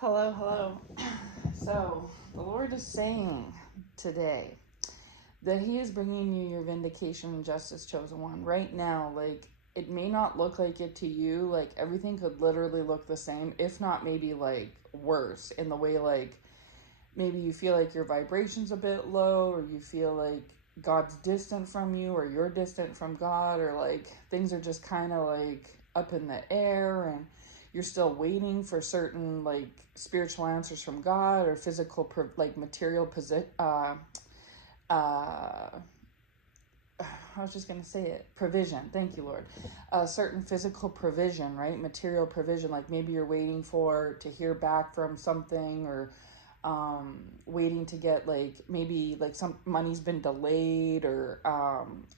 Hello, hello. So, the Lord is saying today that He is bringing you your vindication and justice, chosen one. Right now, like, it may not look like it to you. Like, everything could literally look the same, if not maybe, like, worse in the way, like, maybe you feel like your vibration's a bit low, or you feel like God's distant from you, or you're distant from God, or like things are just kind of like up in the air, and you're still waiting for certain like spiritual answers from God, or physical like material uh I was just going to say it, provision. Thank you, Lord. A certain physical provision, right? Material provision. Like maybe you're waiting to hear back from something, or waiting to get like maybe like some money's been delayed, or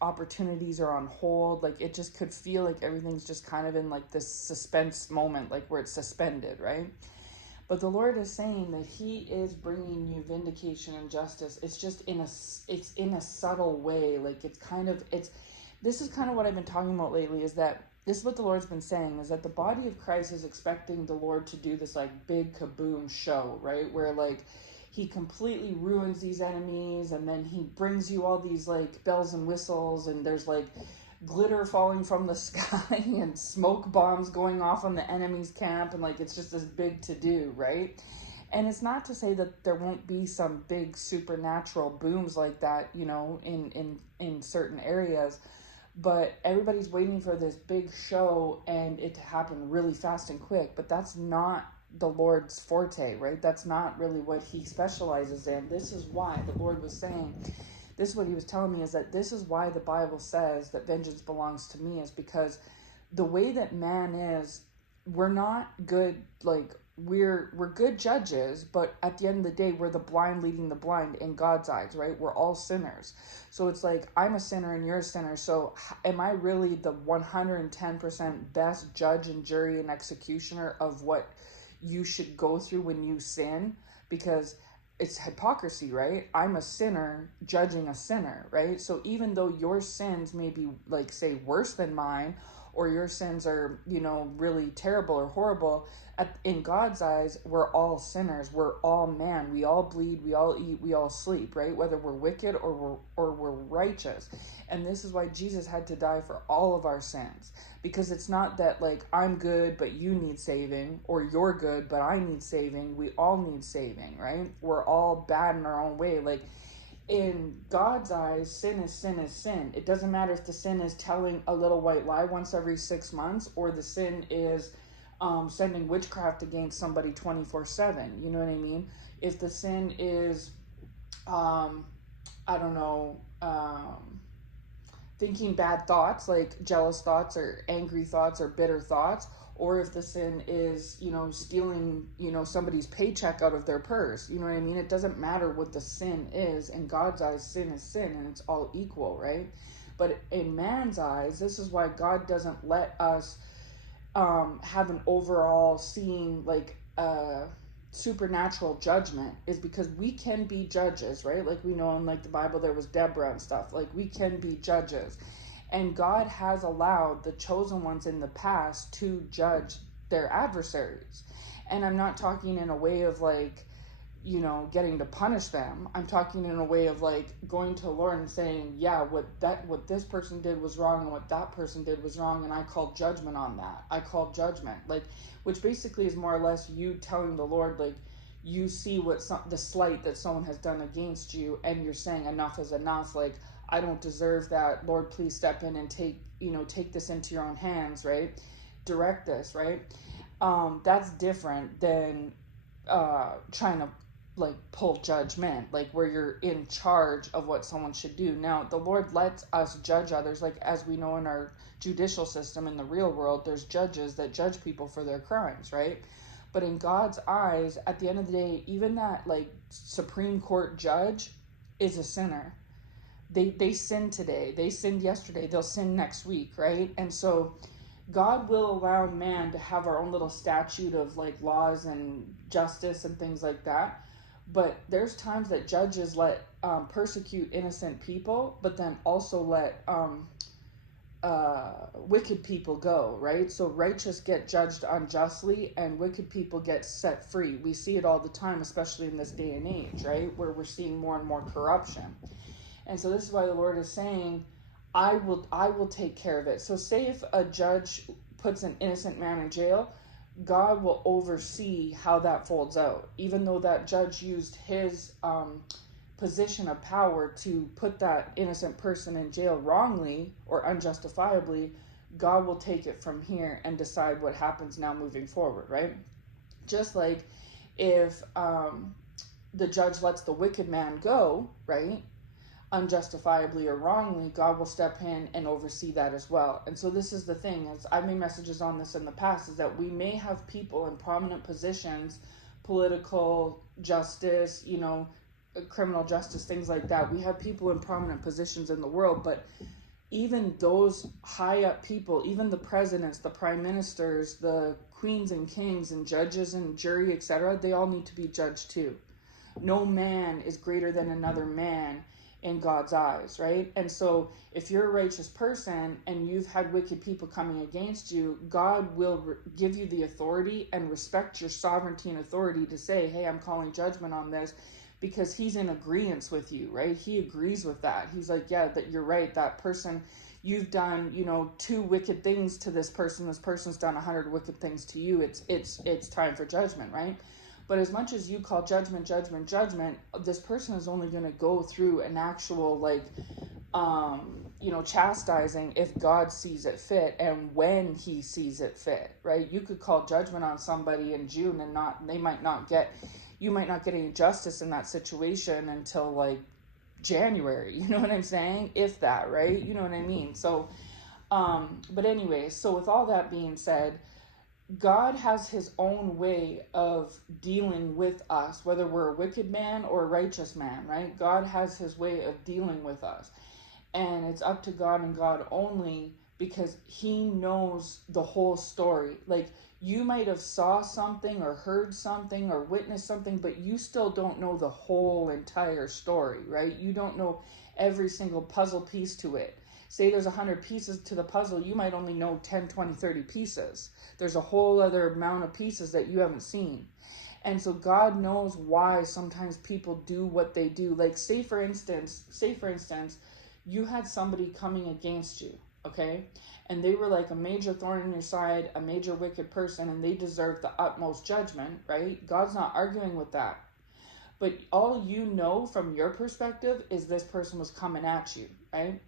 opportunities are on hold. Like it just could feel like everything's just kind of in like this suspense moment, like where it's suspended, right? But the Lord is saying that He is bringing you vindication and justice. It's just it's in a subtle way. Like this is kind of what I've been talking about lately, is that this is what the Lord's been saying, is that the body of Christ is expecting the Lord to do this like big kaboom show, right? Where like He completely ruins these enemies, and then He brings you all these like bells and whistles, and there's like glitter falling from the sky and smoke bombs going off on the enemy's camp, and like it's just this big to do, right? And it's not to say that there won't be some big supernatural booms like that, in certain areas, but everybody's waiting for this big show and it to happen really fast and quick. But that's not the Lord's forte, right? That's not really what He specializes in. This is why the Lord was saying, this is what He was telling me, is that this is why the Bible says that vengeance belongs to me, is because the way that man is, we're not good, like we're good judges, but at the end of the day, we're the blind leading the blind in God's eyes, right? We're all sinners. So it's like, I'm a sinner and you're a sinner. So am I really the 110% best judge and jury and executioner of what you should go through when you sin? Because it's hypocrisy, right? I'm a sinner judging a sinner, right? So even though your sins may be like, say, worse than mine, or your sins are, really terrible or horrible, in God's eyes, we're all sinners. We're all man. We all bleed, we all eat, we all sleep, right? Whether we're wicked or we're righteous. And this is why Jesus had to die for all of our sins. Because it's not that like I'm good but you need saving, or you're good but I need saving. We all need saving, right? We're all bad in our own way. Like, in God's eyes, sin is sin is sin. It doesn't matter if the sin is telling a little white lie once every 6 months, or the sin is sending witchcraft against somebody 24/7. You know what I mean? If the sin is, I don't know, thinking bad thoughts, like jealous thoughts or angry thoughts or bitter thoughts, or if the sin is, stealing, somebody's paycheck out of their purse. You know what I mean? It doesn't matter what the sin is. In God's eyes, sin is sin, and it's all equal, right? But in man's eyes, this is why God doesn't let us have an overall seeing, like supernatural judgment, is because we can be judges, right? Like we know in like the Bible there was Deborah and stuff. Like we can be judges, and God has allowed the chosen ones in the past to judge their adversaries. And I'm not talking in a way of like, getting to punish them. I'm talking in a way of like going to the Lord and saying, yeah, what this person did was wrong, and what that person did was wrong, and I call judgment on that. I call judgment, like, which basically is more or less you telling the Lord, like, you see the slight that someone has done against you, and you're saying enough is enough. Like, I don't deserve that. Lord, please step in and take this into your own hands, right? Direct this, right? That's different than trying to like pull judgment, like where you're in charge of what someone should do. Now the Lord lets us judge others, like as we know in our judicial system in the real world, there's judges that judge people for their crimes, right? But in God's eyes, at the end of the day, even that like Supreme Court judge is a sinner. They sinned today, they sinned yesterday, they'll sin next week, right? And so God will allow man to have our own little statute of like laws and justice and things like that. But there's times that judges let persecute innocent people, but then also let wicked people go, right? So righteous get judged unjustly and wicked people get set free. We see it all the time, especially in this day and age, right? Where we're seeing more and more corruption. And so this is why the Lord is saying, I will take care of it. So say if a judge puts an innocent man in jail, God will oversee how that folds out. Even though that judge used his position of power to put that innocent person in jail wrongly or unjustifiably, God will take it from here and decide what happens now moving forward, right? Just like if the judge lets the wicked man go, right, unjustifiably or wrongly, God will step in and oversee that as well. And so this is the thing, as I've made messages on this in the past, is that we may have people in prominent positions, political, justice, criminal justice, things like that. We have people in prominent positions in the world, but even those high up people, even the presidents, the prime ministers, the queens and kings and judges and jury, etc., they all need to be judged too. No man is greater than another man in God's eyes, right? And so if you're a righteous person and you've had wicked people coming against you, God will give you the authority and respect your sovereignty and authority to say, hey, I'm calling judgment on this, because he's in agreement with you, right? He agrees with that. He's like, yeah, that you're right. That person, you've done, 2 wicked things to this person. This person's done 100 wicked things to you. It's time for judgment, right? But as much as you call judgment, this person is only going to go through an actual chastising if God sees it fit and when he sees it fit, right? You could call judgment on somebody in June and you might not get any justice in that situation until January, you know what I'm saying? If that, right? You know what I mean? So, but anyway, so with all that being said, God has his own way of dealing with us, whether we're a wicked man or a righteous man, right? God has his way of dealing with us. And it's up to God and God only, because he knows the whole story. You might have saw something or heard something or witnessed something, but you still don't know the whole entire story, right? You don't know every single puzzle piece to it. Say there's 100 pieces to the puzzle, you might only know 10, 20, 30 pieces. There's a whole other amount of pieces that you haven't seen. And so God knows why sometimes people do what they do. Say for instance, you had somebody coming against you, okay? And they were like a major thorn in your side, a major wicked person, and they deserve the utmost judgment, right? God's not arguing with that. But all you know from your perspective is this person was coming at you, right?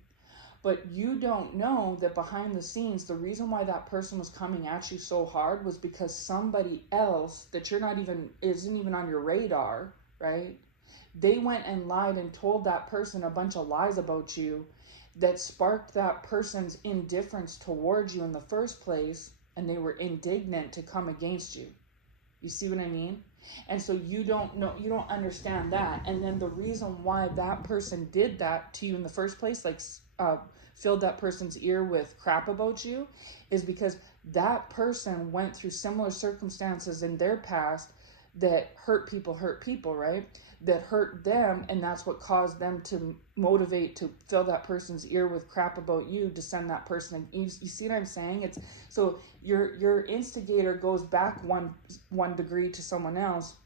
But you don't know that behind the scenes, the reason why that person was coming at you so hard was because somebody else that isn't even on your radar, right? They went and lied and told that person a bunch of lies about you that sparked that person's indifference towards you in the first place, and they were indignant to come against you. You see what I mean? And so you don't understand that. And then the reason why that person did that to you in the first place, filled that person's ear with crap about you, is because that person went through similar circumstances in their past that hurt people, right? That hurt them, and that's what caused them to motivate to fill that person's ear with crap about you to send that person. You see what I'm saying? It's so your instigator goes back one degree to someone else,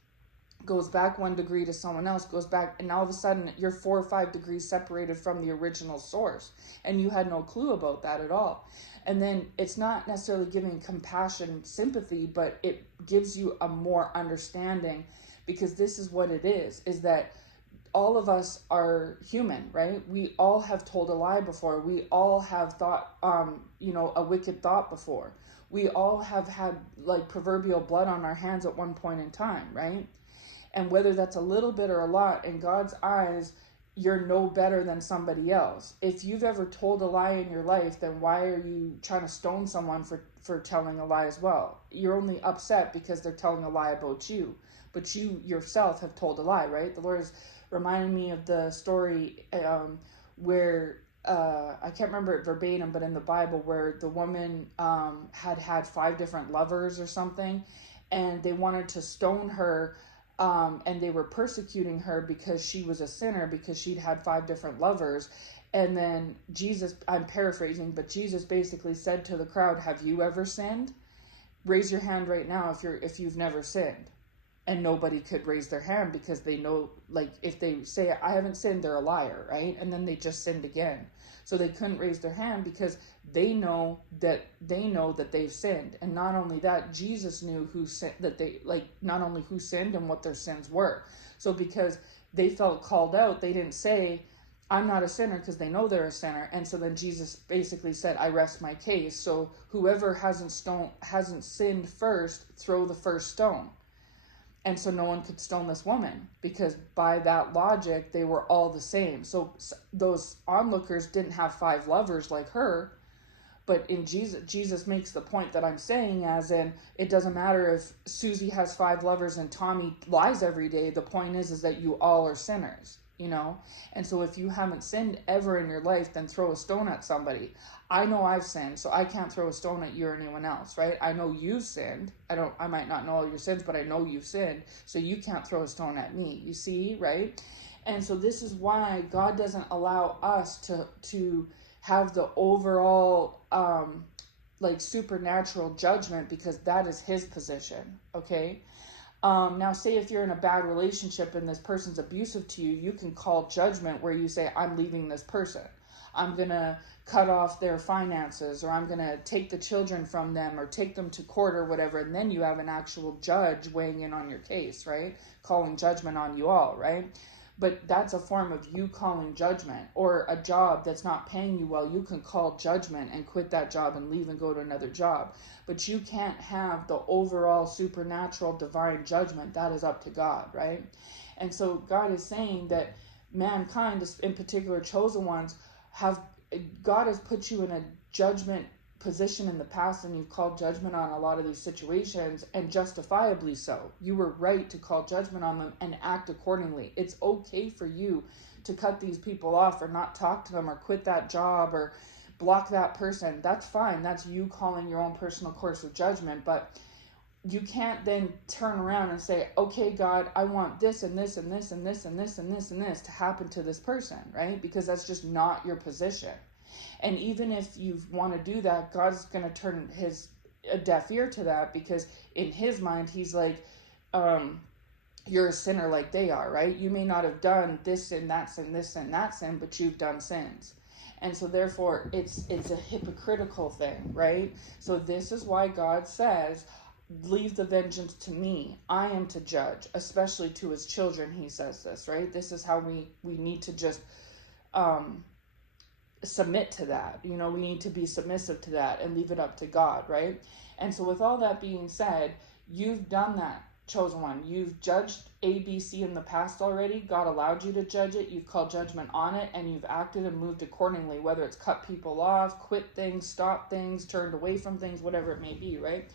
goes back 1 degree to someone else, goes back, and all of a sudden you're 4 or 5 degrees separated from the original source, and you had no clue about that at all. And then it's not necessarily giving compassion, sympathy, but it gives you a more understanding, because this is what it is that all of us are human, right? We all have told a lie before. We all have thought, a wicked thought before. We all have had proverbial blood on our hands at one point in time, right? And whether that's a little bit or a lot, in God's eyes, you're no better than somebody else. If you've ever told a lie in your life, then why are you trying to stone someone for telling a lie as well? You're only upset because they're telling a lie about you. But you yourself have told a lie, right? The Lord is reminding me of the story where, I can't remember it verbatim, but in the Bible, where the woman had 5 different lovers or something, and they wanted to stone her. And they were persecuting her because she was a sinner, because she'd had 5 different lovers. And then Jesus, I'm paraphrasing, but Jesus basically said to the crowd, have you ever sinned? Raise your hand right now if you've never sinned. And nobody could raise their hand because they know, like, if they say, I haven't sinned, they're a liar, right? And then they just sinned again. So they couldn't raise their hand because they know that they've sinned. And not only that, Jesus knew who sinned, that they, like, not only who sinned and what their sins were. So because they felt called out, they didn't say, I'm not a sinner, because they know they're a sinner. And so then Jesus basically said, I rest my case. So whoever hasn't sinned first, throw the first stone. And so no one could stone this woman, because by that logic, they were all the same. So those onlookers didn't have 5 lovers like her. But in Jesus makes the point that I'm saying, as in, it doesn't matter if Susie has 5 lovers and Tommy lies every day. The point is that you all are sinners, you know? And so if you haven't sinned ever in your life, then throw a stone at somebody. I know I've sinned, so I can't throw a stone at you or anyone else, right? I know you've sinned. I might not know all your sins, but I know you've sinned, so you can't throw a stone at me. You see, right? And so this is why God doesn't allow us to have the overall like supernatural judgment, because that is his position, okay? Now, say if you're in a bad relationship and this person's abusive to you, you can call judgment where you say, I'm leaving this person. I'm going to cut off their finances, or I'm going to take the children from them, or take them to court or whatever. And then you have an actual judge weighing in on your case, right? Calling judgment on you all, right? But that's a form of you calling judgment. Or a job that's not paying you well, you can call judgment and quit that job and leave and go to another job. But you can't have the overall supernatural divine judgment. That is up to God, right? And so God is saying that mankind, in particular chosen ones, God has put you in a judgment position in the past, and you've called judgment on a lot of these situations, and justifiably so. You were right to call judgment on them and act accordingly. It's okay for you to cut these people off, or not talk to them, or quit that job, or block that person. That's fine. That's you calling your own personal course of judgment. But you can't then turn around and say, okay, God, I want this and this and this and this and this and this and this to happen to this person, right? Because that's just not your position. And even if you want to do that, God's going to turn a deaf ear to that, because in his mind, he's like, you're a sinner like they are, right? You may not have done this and that sin, this and that sin, but you've done sins. And so therefore, it's a hypocritical thing, right? So this is why God says, leave the vengeance to me. I am to judge, especially to his children. He says this, right? This is how we need to just submit to that. You know, we need to be submissive to that and leave it up to God, right? And so with all that being said, you've done that, chosen one. You've judged A, B, C in the past already. God allowed you to judge it. You've called judgment on it, and you've acted and moved accordingly, whether it's cut people off, quit things, stop things, turned away from things, whatever it may be, right?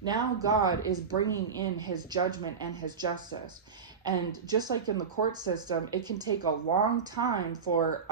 Now God is bringing in his judgment and his justice. And just like in the court system, it can take a long time for,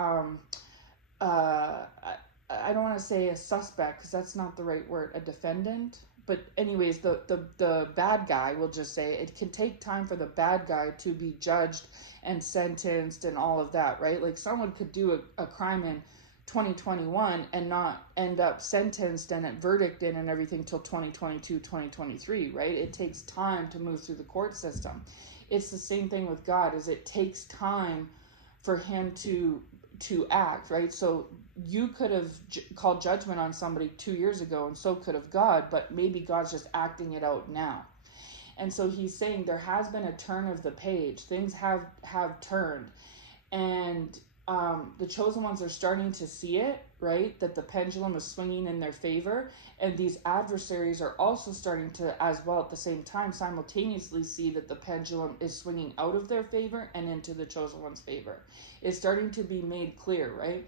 I don't want to say a suspect, because that's not the right word, a defendant. But anyways, the bad guy, we'll just say, it can take time for the bad guy to be judged and sentenced and all of that, right? Like someone could do a crime in 2021 and not end up sentenced and at verdict in and everything till 2022, 2023, right? It takes time to move through the court system. It's the same thing with God, is it takes time for him to act, right? So you could have called judgment on somebody 2 years ago, and so could have God, but maybe God's just acting it out now. And so he's saying there has been a turn of the page. Things have turned. And the chosen ones are starting to see it, right? That the pendulum is swinging in their favor. And these adversaries are also starting to, as well at the same time, simultaneously see that the pendulum is swinging out of their favor and into the chosen one's favor. It's starting to be made clear, right?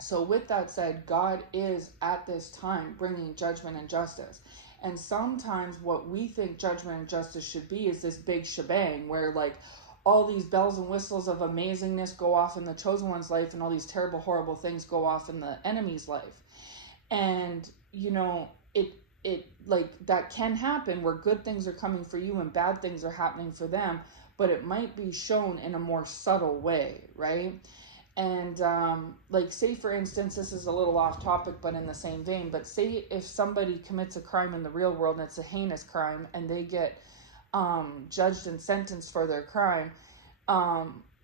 So with that said, God is at this time bringing judgment and justice. And sometimes what we think judgment and justice should be is this big shebang where like all these bells and whistles of amazingness go off in the chosen one's life, and all these terrible, horrible things go off in the enemy's life. And, you know, it like that can happen where good things are coming for you and bad things are happening for them, but it might be shown in a more subtle way, right? And like, say for instance, this is a little off topic but in the same vein, but say if somebody commits a crime in the real world and it's a heinous crime and they get judged and sentenced for their crime,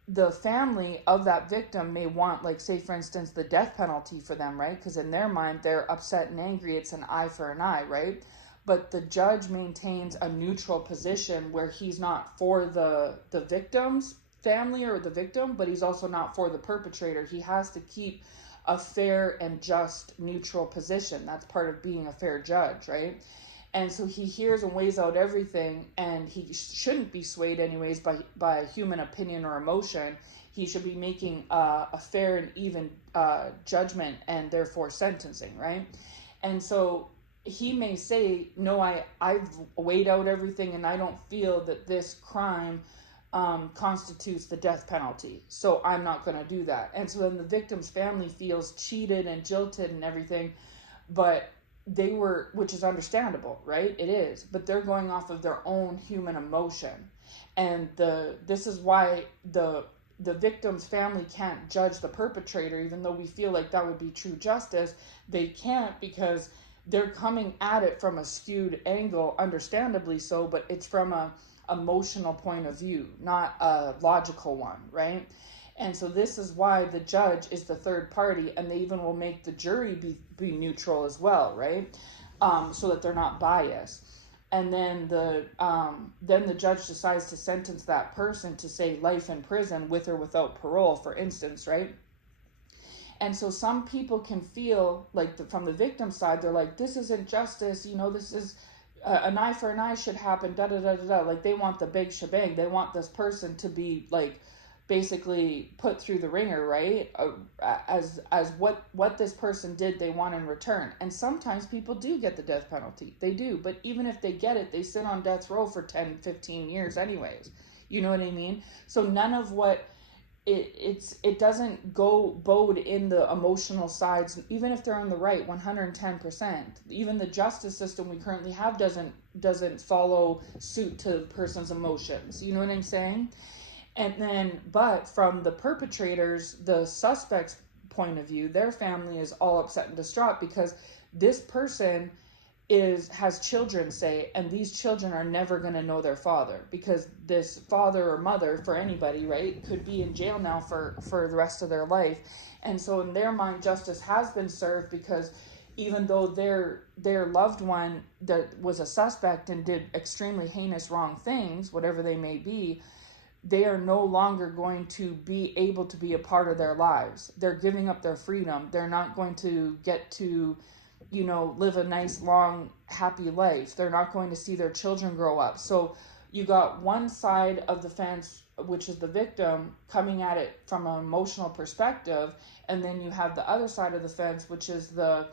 the family of that victim may want, like, say for instance, the death penalty for them, right? Because in their mind they're upset and angry, it's an eye for an eye, right? But the judge maintains a neutral position where he's not for the victim's family or the victim, but he's also not for the perpetrator. He has to keep a fair and just neutral position. That's part of being a fair judge, right? And so he hears and weighs out everything, and he shouldn't be swayed anyways by human opinion or emotion. He should be making a fair and even judgment and therefore sentencing, right? And so he may say, no, I've weighed out everything and I don't feel that this crime constitutes the death penalty, so I'm not going to do that. And so then the victim's family feels cheated and jilted and everything, but they were, which is understandable, right? It is, but they're going off of their own human emotion. And this is why the victim's family can't judge the perpetrator, even though we feel like that would be true justice. They can't, because they're coming at it from a skewed angle, understandably so, but it's from a emotional point of view, not a logical one, right? And so this is why the judge is the third party, and they even will make the jury be neutral as well, right? So that they're not biased. And then the judge decides to sentence that person to, say, life in prison with or without parole, for instance, right? And so some people can feel like, from the victim side, they're like, this isn't justice, this is an eye for an eye should happen, da da da da da. Like, they want the big shebang. They want this person to be, like, basically put through the ringer, right? As what this person did, they want in return. And sometimes people do get the death penalty. They do. But even if they get it, they sit on death row for 10, 15 years anyways. You know what I mean? So none of what it doesn't go bode in the emotional sides, even if they're on the right 110%. Even the justice system we currently have doesn't follow suit to the person's emotions. You know what I'm saying? And then, but from the perpetrators, the suspect's point of view, their family is all upset and distraught because this person has children, say, and these children are never going to know their father, because this father or mother, for anybody, right, could be in jail now for the rest of their life. And so in their mind, justice has been served, because even though their loved one that was a suspect and did extremely heinous wrong things, whatever they may be, they are no longer going to be able to be a part of their lives. They're giving up their freedom. They're not going to get to, live a nice, long, happy life. They're not going to see their children grow up. So you got one side of the fence, which is the victim, coming at it from an emotional perspective, and then you have the other side of the fence, which is the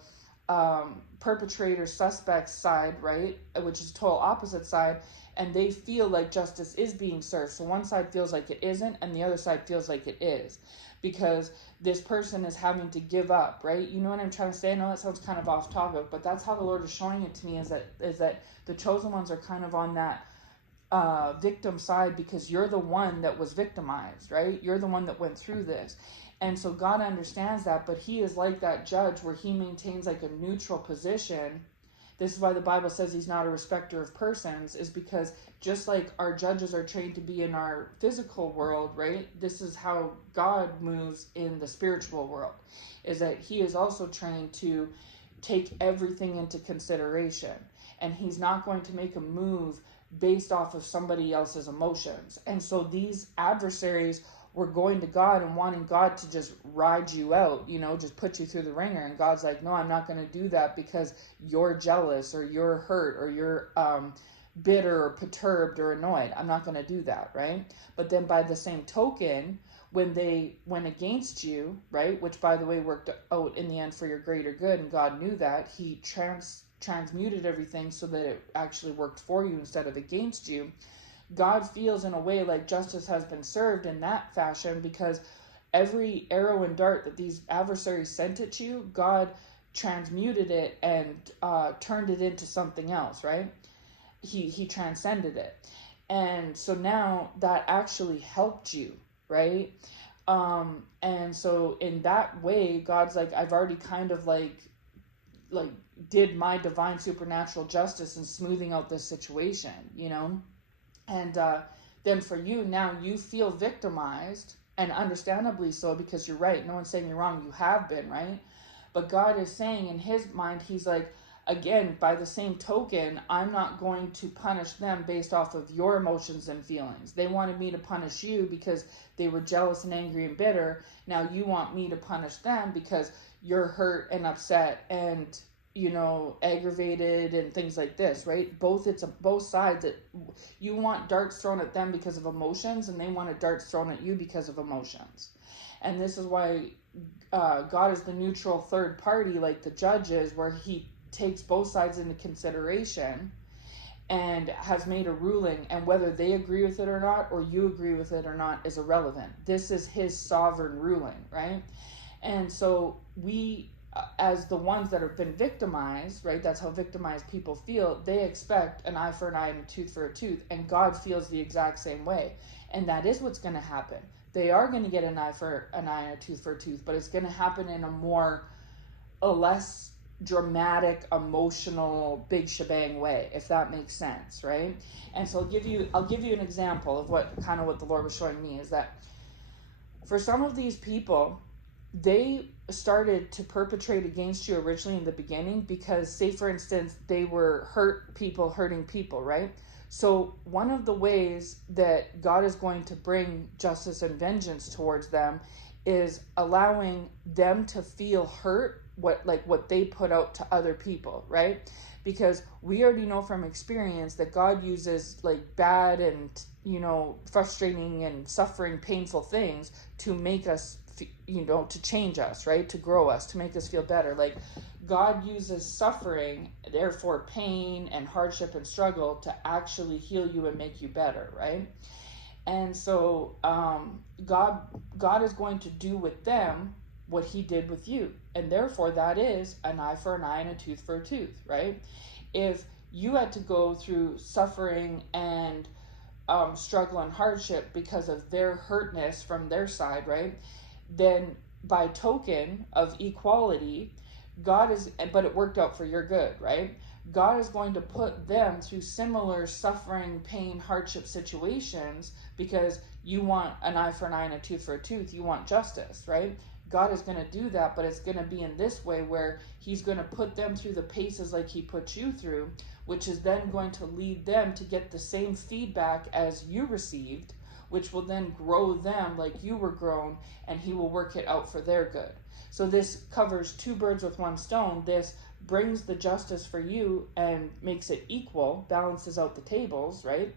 perpetrator suspect side, right, which is total opposite side, and they feel like justice is being served. So one side feels like it isn't, and the other side feels like it is, because this person is having to give up, right? You know what I'm trying to say? I know that sounds kind of off topic, but that's how the Lord is showing it to me, is that the chosen ones are kind of on that victim side, because you're the one that was victimized, right? You're the one that went through this. And so God understands that, but he is like that judge where he maintains like a neutral position. This is why the Bible says he's not a respecter of persons, is because just like our judges are trained to be in our physical world, right? This is how God moves in the spiritual world, is that he is also trained to take everything into consideration. And he's not going to make a move based off of somebody else's emotions. And so these adversaries were going to God and wanting God to just ride you out, just put you through the ringer. And God's like, no, I'm not going to do that, because you're jealous or you're hurt or you're bitter or perturbed or annoyed. I'm not going to do that, right? But then by the same token, when they went against you, right, which by the way worked out in the end for your greater good, and God knew that, he transmuted everything so that it actually worked for you instead of against you. God feels in a way like justice has been served in that fashion, because every arrow and dart that these adversaries sent at you, God transmuted it and turned it into something else, right? He transcended it. And so now that actually helped you, right? And so in that way, God's like, I've already kind of like did my divine supernatural justice in smoothing out this situation, you know? And then for you, now you feel victimized, and understandably so, because you're right. No one's saying you're wrong. You have been, right? But God is saying in his mind, he's like, again, by the same token, I'm not going to punish them based off of your emotions and feelings. They wanted me to punish you because they were jealous and angry and bitter. Now you want me to punish them because you're hurt and upset and, you know, aggravated and things like this, right? Both sides. That you want darts thrown at them because of emotions, and they want darts thrown at you because of emotions. And this is why God is the neutral third party, like the judge is, where he takes both sides into consideration and has made a ruling, and whether they agree with it or not, or you agree with it or not, is irrelevant. This is his sovereign ruling, right? And so we, as the ones that have been victimized, right, that's how victimized people feel, they expect an eye for an eye and a tooth for a tooth, and God feels the exact same way. And that is what's going to happen. They are going to get an eye for an eye and a tooth for a tooth, but it's going to happen in a less dramatic, emotional, big shebang way, if that makes sense, right? And so I'll give you an example of what the Lord was showing me, is that for some of these people, they started to perpetrate against you originally in the beginning because, say for instance, they were hurting people, right? So one of the ways that God is going to bring justice and vengeance towards them is allowing them to feel hurt what they put out to other people, right? Because we already know from experience that God uses like bad and, you know, frustrating and suffering, painful things to make us, you know, to change us, right? To grow us, to make us feel better. Like God uses suffering, therefore pain and hardship and struggle, to actually heal you and make you better, right? And so God is going to do with them what he did with you. And therefore that is an eye for an eye and a tooth for a tooth, right? If you had to go through suffering and struggle and hardship because of their hurtness from their side, right? Then by token of equality, but it worked out for your good, right? God is going to put them through similar suffering, pain, hardship situations because you want an eye for an eye and a tooth for a tooth. You want justice, right? God is going to do that, but it's going to be in this way where he's going to put them through the paces like he put you through, which is then going to lead them to get the same feedback as you received, which will then grow them like you were grown, and he will work it out for their good. So this covers two birds with one stone. This brings the justice for you and makes it equal, balances out the tables, right?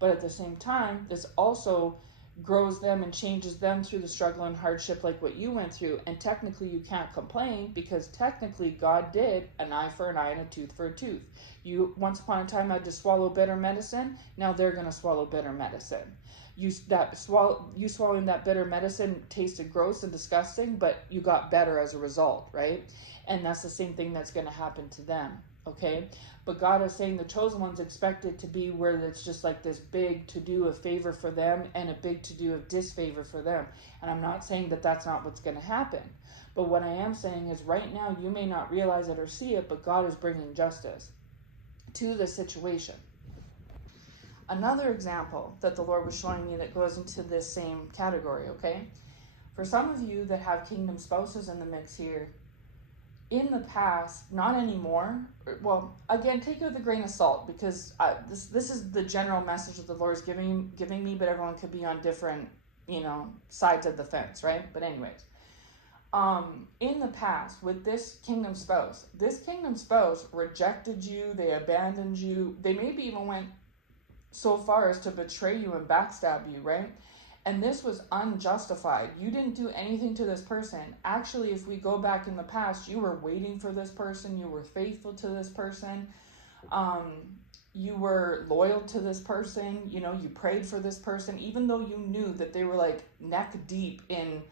But at the same time, this also grows them and changes them through the struggle and hardship like what you went through. And technically you can't complain because technically God did an eye for an eye and a tooth for a tooth. You once upon a time had to swallow bitter medicine. Now they're going to swallow bitter medicine. You swallowing that bitter medicine tasted gross and disgusting, but you got better as a result, right? And that's the same thing that's going to happen to them, okay? But God is saying the chosen ones expect it to be where it's just like this big to-do of favor for them and a big to-do of disfavor for them. And I'm not saying that that's not what's going to happen. But what I am saying is right now you may not realize it or see it, but God is bringing justice to the situation. Another example that the Lord was showing me that goes into this same category, okay? For some of you that have kingdom spouses in the mix here, in the past, not anymore. Well, again, take it with a grain of salt because this is the general message that the Lord is giving me, but everyone could be on different, you know, sides of the fence, right? But anyways, in the past with this kingdom spouse rejected you, they abandoned you, they maybe even went so far as to betray you and backstab you, right? And this was unjustified. You didn't do anything to this person. Actually, if we go back in the past, you were waiting for this person. You were faithful to this person. You were loyal to this person. You know, you prayed for this person, even though you knew that they were like neck deep in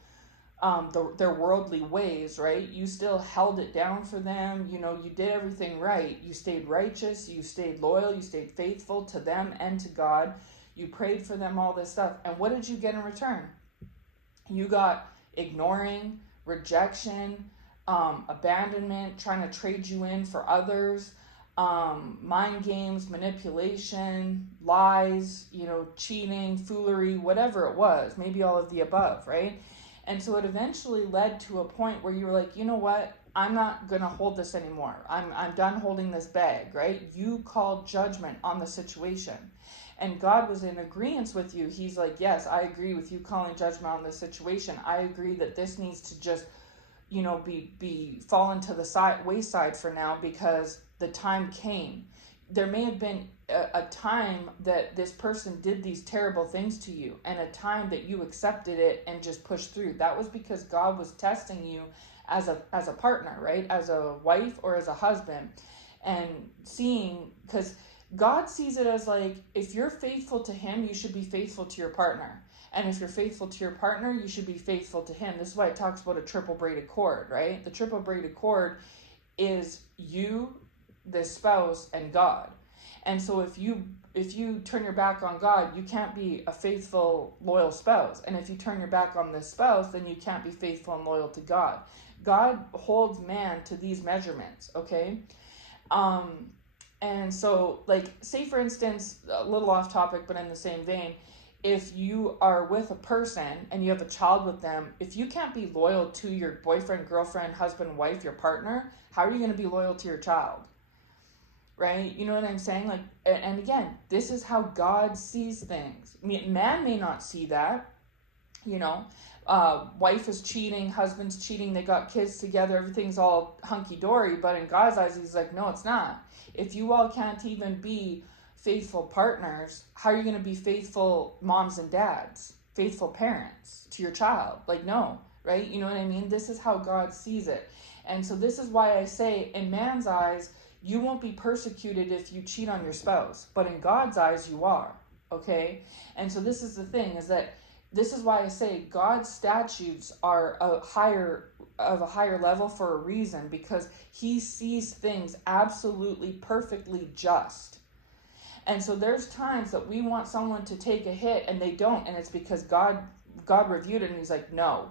their worldly ways, right? You still held it down for them. You know, you did everything right. You stayed righteous. You stayed loyal. You stayed faithful to them and to God. You prayed for them, all this stuff. And what did you get in return? You got ignoring, rejection, abandonment, trying to trade you in for others, mind games, manipulation, lies, cheating, foolery, whatever it was, maybe all of the above, right? And so it eventually led to a point where you were like, you know what? I'm not going to hold this anymore. I'm done holding this bag, right? You called judgment on the situation. And God was in agreement with you. He's like, yes, I agree with you calling judgment on this situation. I agree that this needs to just, be fallen to the wayside for now, because the time came. There may have been a time that this person did these terrible things to you, and a time that you accepted it and just pushed through. That was because God was testing you as a partner, right? As a wife or as a husband, and seeing, because God sees it as like, if you're faithful to him, you should be faithful to your partner. And if you're faithful to your partner, you should be faithful to him. This is why it talks about a triple braided cord, right? The triple braided cord is you, the spouse, and God. And so if you turn your back on God, you can't be a faithful, loyal spouse. And if you turn your back on this spouse, then you can't be faithful and loyal to God. God holds man to these measurements, okay? And so, like, say for instance, a little off topic, but in the same vein, if you are with a person and you have a child with them, if you can't be loyal to your boyfriend, girlfriend, husband, wife, your partner, how are you going to be loyal to your child? Right? You know what I'm saying? Like, and again, this is how God sees things. Man may not see that, wife is cheating, husband's cheating, they got kids together, everything's all hunky-dory, but in God's eyes, he's like, no, it's not. If you all can't even be faithful partners, how are you going to be faithful moms and dads, faithful parents to your child? Like, no, right? You know what I mean? This is how God sees it. And so this is why I say, in man's eyes, you won't be persecuted if you cheat on your spouse, but in God's eyes, you are, okay? And so this is the thing, is that this is why I say God's statutes are of a higher level for a reason, because he sees things absolutely perfectly just. And so there's times that we want someone to take a hit and they don't, and it's because God reviewed it and he's like, no.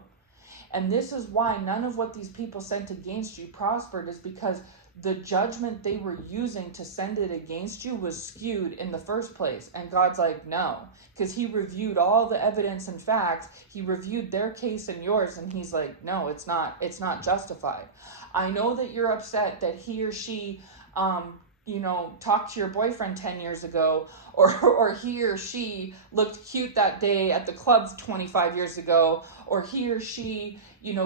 And this is why none of what these people sent against you prospered, is because the judgment they were using to send it against you was skewed in the first place. And God's like, no, because he reviewed all the evidence and facts. He reviewed their case and yours, and he's like, no, it's not justified. I know that you're upset that he or she, talked to your boyfriend 10 years ago, or he or she looked cute that day at the club 25 years ago, or he or she,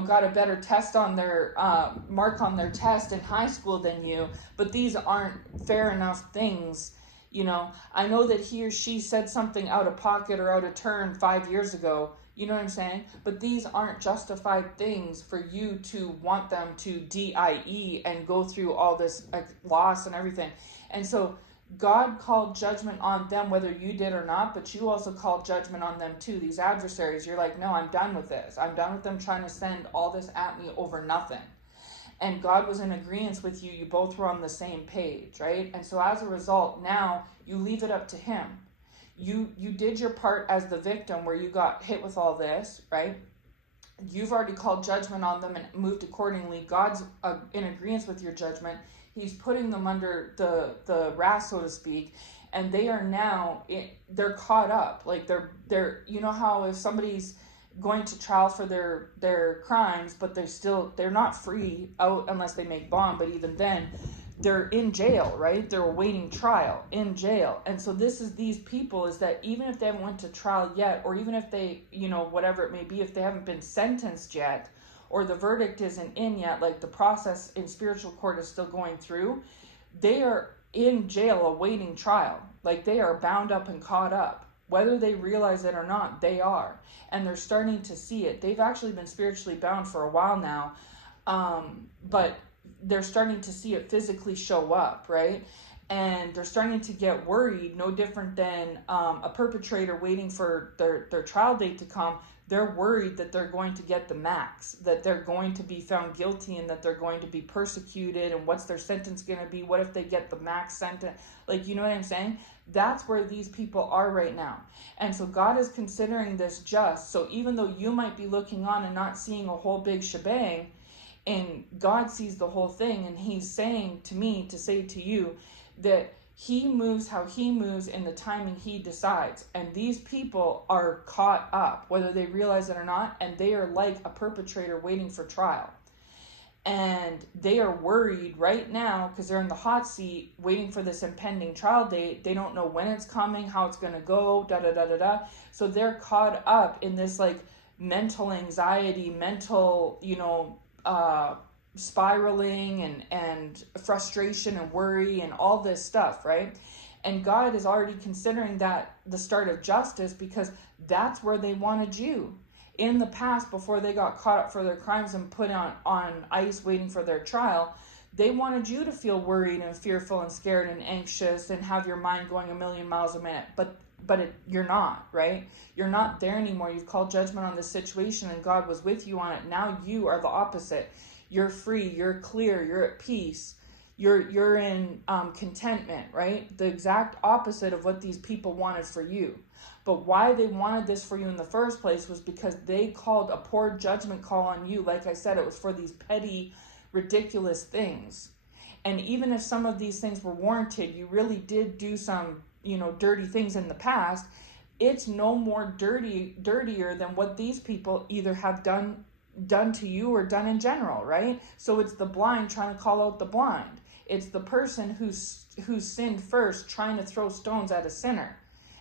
got a better test on their mark on their test in high school than you, but these aren't fair enough things. I know that he or she said something out of pocket or out of turn 5 years ago. You know what I'm saying? But these aren't justified things for you to want them to DIE and go through all this loss and everything. And so God called judgment on them whether you did or not, but you also called judgment on them too, these adversaries. You're like, no, I'm done with this. I'm done with them trying to send all this at me over nothing. And God was in agreement with you. You both were on the same page, right? And so as a result, now you leave it up to him. You did your part as the victim where you got hit with all this, right? You've already called judgment on them and moved accordingly. God's in agreement with your judgment. He's putting them under the wrath, so to speak, and they are now, they're caught up. Like they're you know how if somebody's going to trial for their crimes, but they're not free out unless they make bond, but even then, they're in jail, right? They're awaiting trial in jail. And so this is these people, is that even if they haven't went to trial yet, or even if they, whatever it may be, if they haven't been sentenced yet, or the verdict isn't in yet, like the process in spiritual court is still going through, they are in jail awaiting trial. Like they are bound up and caught up. Whether they realize it or not, they are. And they're starting to see it. They've actually been spiritually bound for a while now, but they're starting to see it physically show up, right? And they're starting to get worried, no different than a perpetrator waiting for their trial date to come. They're worried that they're going to get the max, that they're going to be found guilty and that they're going to be persecuted, and what's their sentence going to be? What if they get the max sentence? Like, you know what I'm saying? That's where these people are right now. And so God is considering this just. So even though you might be looking on and not seeing a whole big shebang, and God sees the whole thing, and he's saying to me to say to you that he moves how he moves in the timing he decides. And these people are caught up, whether they realize it or not, and they are like a perpetrator waiting for trial. And they are worried right now because they're in the hot seat waiting for this impending trial date. They don't know when it's coming, how it's going to go, da-da-da-da-da. So they're caught up in this like mental anxiety, mental, spiraling and frustration and worry and all this stuff, right? And God is already considering that the start of justice, because that's where they wanted you. In the past, before they got caught up for their crimes and put on ice waiting for their trial, they wanted you to feel worried and fearful and scared and anxious and have your mind going a million miles a minute. But you're not, right? You're not there anymore. You've called judgment on this situation and God was with you on it. Now you are the opposite. You're free, you're clear, you're at peace, you're in contentment, right? The exact opposite of what these people wanted for you. But why they wanted this for you in the first place was because they called a poor judgment call on you. Like I said, it was for these petty, ridiculous things. And even if some of these things were warranted, you really did do some, dirty things in the past, it's no more dirtier than what these people either have done to you or done in general, right? So it's the blind trying to call out the blind. It's the person who's sinned first trying to throw stones at a sinner.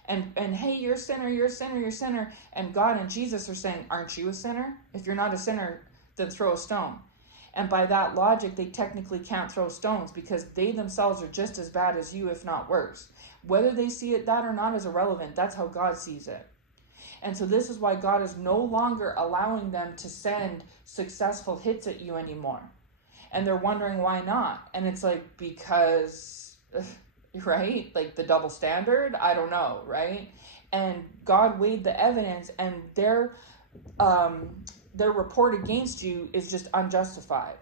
And hey, you're a sinner, you're a sinner, you're a sinner. And God and Jesus are saying, aren't you a sinner? If you're not a sinner, then throw a stone. And by that logic, they technically can't throw stones because they themselves are just as bad as you, if not worse. Whether they see it that or not is irrelevant. That's how God sees it. And so this is why God is no longer allowing them to send successful hits at you anymore. And they're wondering why not. And it's like, because, right? Like the double standard? I don't know, right? And God weighed the evidence, and their report against you is just unjustified.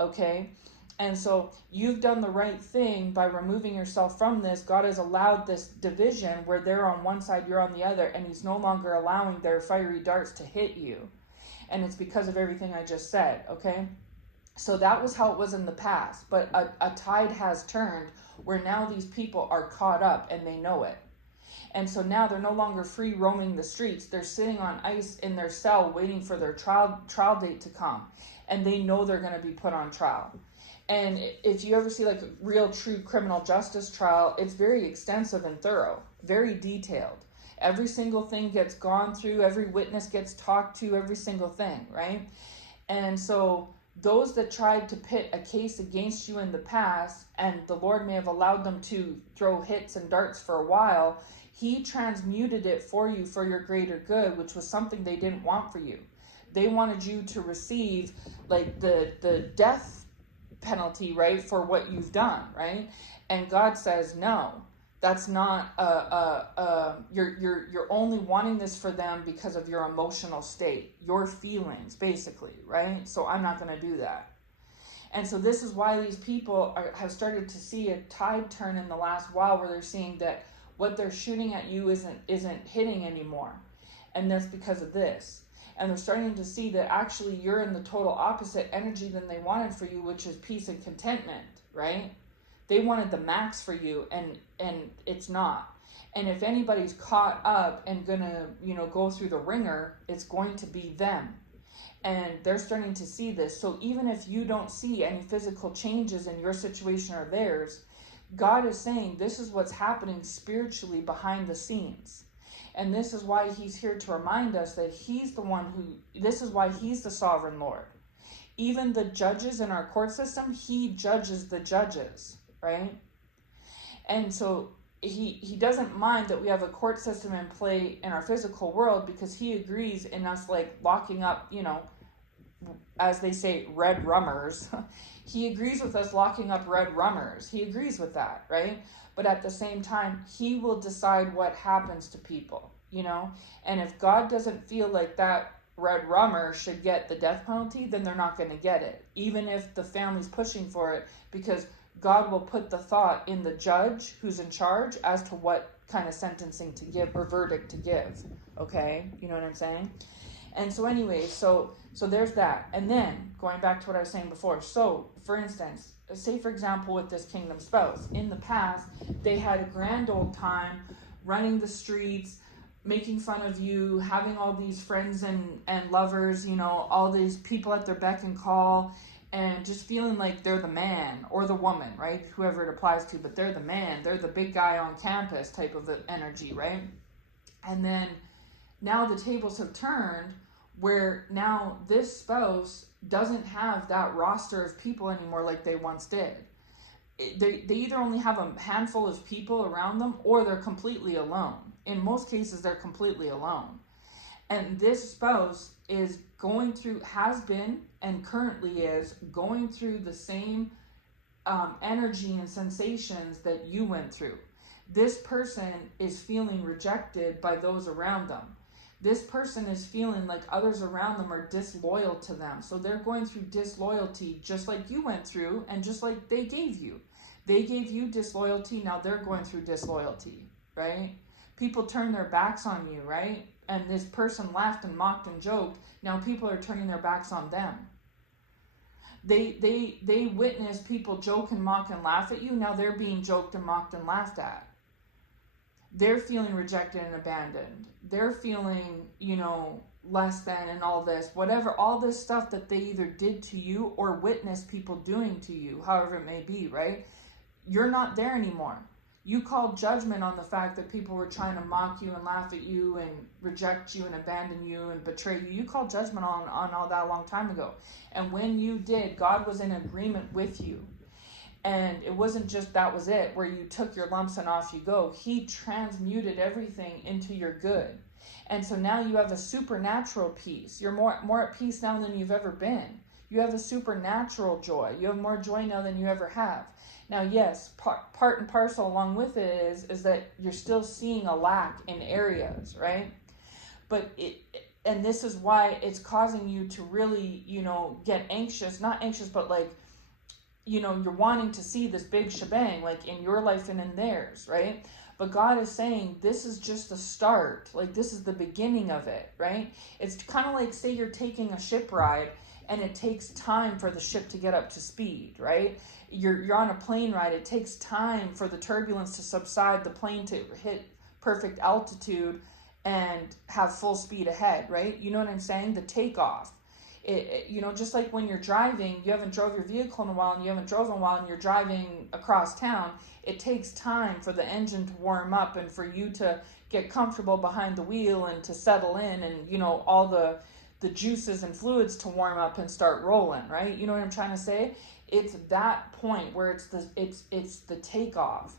Okay? And so you've done the right thing by removing yourself from this. God has allowed this division where they're on one side, you're on the other, and he's no longer allowing their fiery darts to hit you. And it's because of everything I just said, okay? So that was how it was in the past. But a tide has turned where now these people are caught up and they know it. And so now they're no longer free roaming the streets. They're sitting on ice in their cell waiting for their trial date to come. And they know they're going to be put on trial. And if you ever see like a real true criminal justice trial, it's very extensive and thorough, very detailed. Every single thing gets gone through, every witness gets talked to, every single thing, right? And so those that tried to pit a case against you in the past, and the Lord may have allowed them to throw hits and darts for a while, he transmuted it for you for your greater good, which was something they didn't want for you. They wanted you to receive like the death penalty, right, for what you've done, right? And God says, no, that's not you're only wanting this for them because of your emotional state, your feelings, basically, right? So I'm not going to do that. And so this is why these people have started to see a tide turn in the last while, where they're seeing that what they're shooting at you isn't hitting anymore. And that's because of this. And they're starting to see that actually you're in the total opposite energy than they wanted for you, which is peace and contentment, right? They wanted the max for you, and it's not. And if anybody's caught up and gonna, go through the ringer, it's going to be them. And they're starting to see this. So even if you don't see any physical changes in your situation or theirs, God is saying this is what's happening spiritually behind the scenes. And this is why he's here to remind us that he's the one this is why he's the sovereign Lord. Even the judges in our court system, he judges the judges, right? And so he doesn't mind that we have a court system in play in our physical world, because he agrees in us like locking up, as they say, red rummers. He agrees with us locking up red rummers. He agrees with that, right? But at the same time, he will decide what happens to people, And if God doesn't feel like that red rummer should get the death penalty, then they're not going to get it, even if the family's pushing for it, because God will put the thought in the judge who's in charge as to what kind of sentencing to give or verdict to give. Okay, you know what I'm saying? And so anyway, so there's that. And then going back to what I was saying before, so for instance, say for example with this kingdom spouse, in the past they had a grand old time running the streets, making fun of you, having all these friends and lovers, you know, all these people at their beck and call, and just feeling like they're the man or the woman, right? Whoever it applies to, but they're the man, they're the big guy on campus type of energy, right? And then now the tables have turned where now this spouse doesn't have that roster of people anymore like they once did. They either only have a handful of people around them or they're completely alone. In most cases, they're completely alone. And this spouse is going through, has been, and currently is going through the same energy and sensations that you went through. This person is feeling rejected by those around them. This person is feeling like others around them are disloyal to them. So they're going through disloyalty just like you went through and just like they gave you. They gave you disloyalty, now they're going through disloyalty, right? People turn their backs on you, right? And this person laughed and mocked and joked. Now people are turning their backs on them. They witness people joke and mock and laugh at you. Now they're being joked and mocked and laughed at. They're feeling rejected and abandoned. They're feeling, you know, less than and all this, whatever, all this stuff that they either did to you or witnessed people doing to you, however it may be, right? You're not there anymore. You called judgment on the fact that people were trying to mock you and laugh at you and reject you and abandon you and betray you. You called judgment on all that a long time ago. And when you did, God was in agreement with you. And it wasn't just that was it, where you took your lumps and off you go. He transmuted everything into your good. And so now you have a supernatural peace. You're more at peace now than you've ever been. You have a supernatural joy. You have more joy now than you ever have. Now, yes, part and parcel along with it is that you're still seeing a lack in areas, right? But and this is why it's causing you to really, you know, get anxious, not anxious, but like, you know, you're wanting to see this big shebang, like in your life and in theirs, right? But God is saying, this is just the start. Like, this is the beginning of it, right? It's kind of like, say you're taking a ship ride and it takes time for the ship to get up to speed, right? You're on a plane ride. It takes time for the turbulence to subside, the plane to hit perfect altitude and have full speed ahead, right? You know what I'm saying? The takeoff. You know, just like when you're driving, you haven't drove your vehicle in a while and you haven't drove in a while and you're driving across town, it takes time for the engine to warm up and for you to get comfortable behind the wheel and to settle in and, you know, all the juices and fluids to warm up and start rolling, right? You know what I'm trying to say? It's that point where it's the takeoff.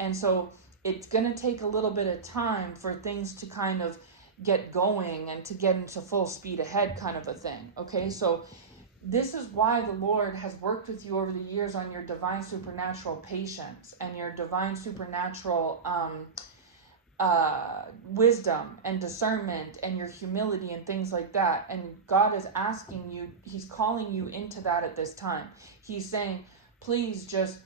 And so it's going to take a little bit of time for things to kind of get going and to get into full speed ahead kind of a thing. Okay, so this is why the Lord has worked with you over the years on your divine supernatural patience and your divine supernatural wisdom and discernment and your humility and things like that. And God is asking you, he's calling you into that at this time. He's saying, please just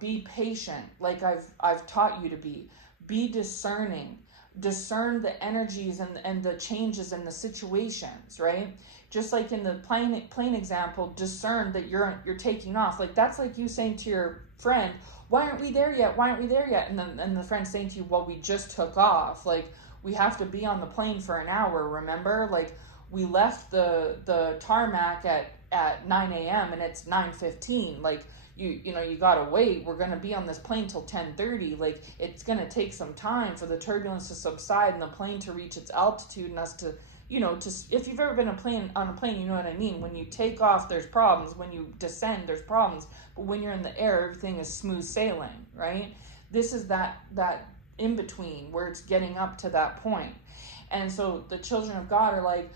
be patient like I've taught you to be. Be discerning. Discern the energies and the changes in the situations, right? Just like in the plane example, discern that you're taking off. Like, that's like you saying to your friend, why aren't we there yet? Why aren't we there yet? And the friend saying to you, well, we just took off. Like, we have to be on the plane for an hour, remember? Like, we left the tarmac at 9 a.m. and it's 9:15. Like, you know, you gotta wait. We're gonna be on this plane till 10:30. Like, it's gonna take some time for the turbulence to subside and the plane to reach its altitude and us to, you know, if you've ever been on a plane, you know what I mean. When you take off, there's problems. When you descend, there's problems. But when you're in the air, everything is smooth sailing, right? This is that in between where it's getting up to that point. And so the children of God are like,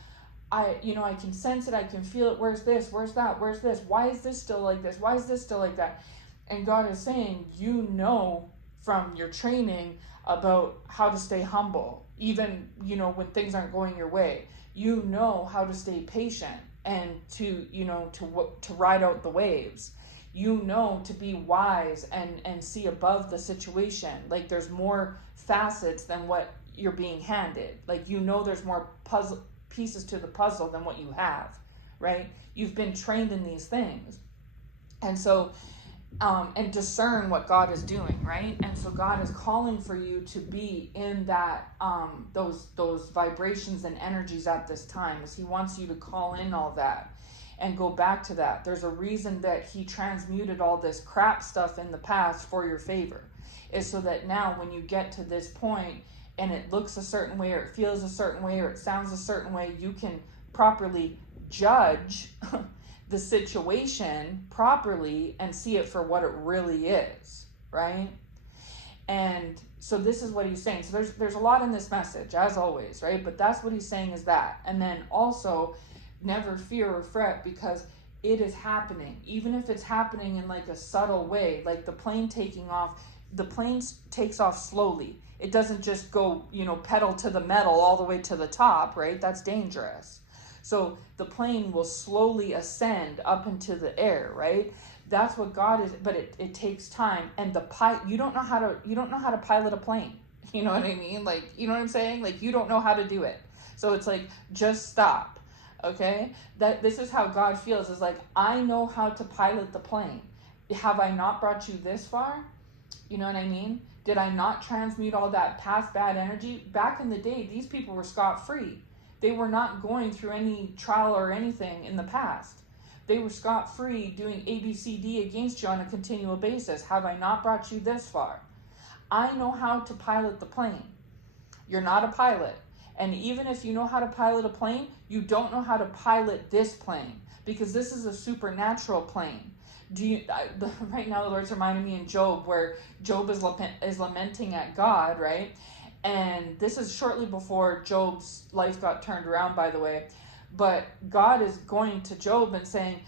I can sense it, I can feel it, where's this, where's that, where's this, why is this still like this, why is this still like that? And God is saying, you know from your training about how to stay humble, even, you know, when things aren't going your way. You know how to stay patient and to ride out the waves. you know, to be wise and see above the situation. Like there's more facets than what you're being handed. Like, you know, there's more puzzle pieces to the puzzle than what you have, right? You've been trained in these things. And so, and discern what God is doing, right? And so God is calling for you to be in that, those vibrations and energies at this time, as he wants you to call in all that and go back to that. There's a reason that he transmuted all this crap stuff in the past for your favor, is so that now when you get to this point and it looks a certain way, or it feels a certain way, or it sounds a certain way, you can properly judge the situation properly and see it for what it really is, right? And so this is what he's saying. So there's a lot in this message, as always, right? But that's what he's saying, is that. And then also, never fear or fret, because it is happening. Even if it's happening in like a subtle way, like the plane taking off, the plane takes off slowly. It doesn't just go, pedal to the metal all the way to the top, right? That's dangerous. So the plane will slowly ascend up into the air, right? That's what God is, but it takes time. And you don't know how to pilot a plane. You know what I mean? Like, you know what I'm saying? Like, you don't know how to do it. So it's like, just stop. Okay? This is how God feels, is like, I know how to pilot the plane. Have I not brought you this far? You know what I mean? Did I not transmute all that past bad energy? Back in the day, these people were scot-free. They were not going through any trial or anything in the past. They were scot-free doing ABCD against you on a continual basis. Have I not brought you this far? I know how to pilot the plane. You're not a pilot. And even if you know how to pilot a plane, you don't know how to pilot this plane, because this is a supernatural plane. Right now the Lord's reminding me in Job, where Job is lamenting at God, right? And this is shortly before Job's life got turned around, by the way. But God is going to Job and saying,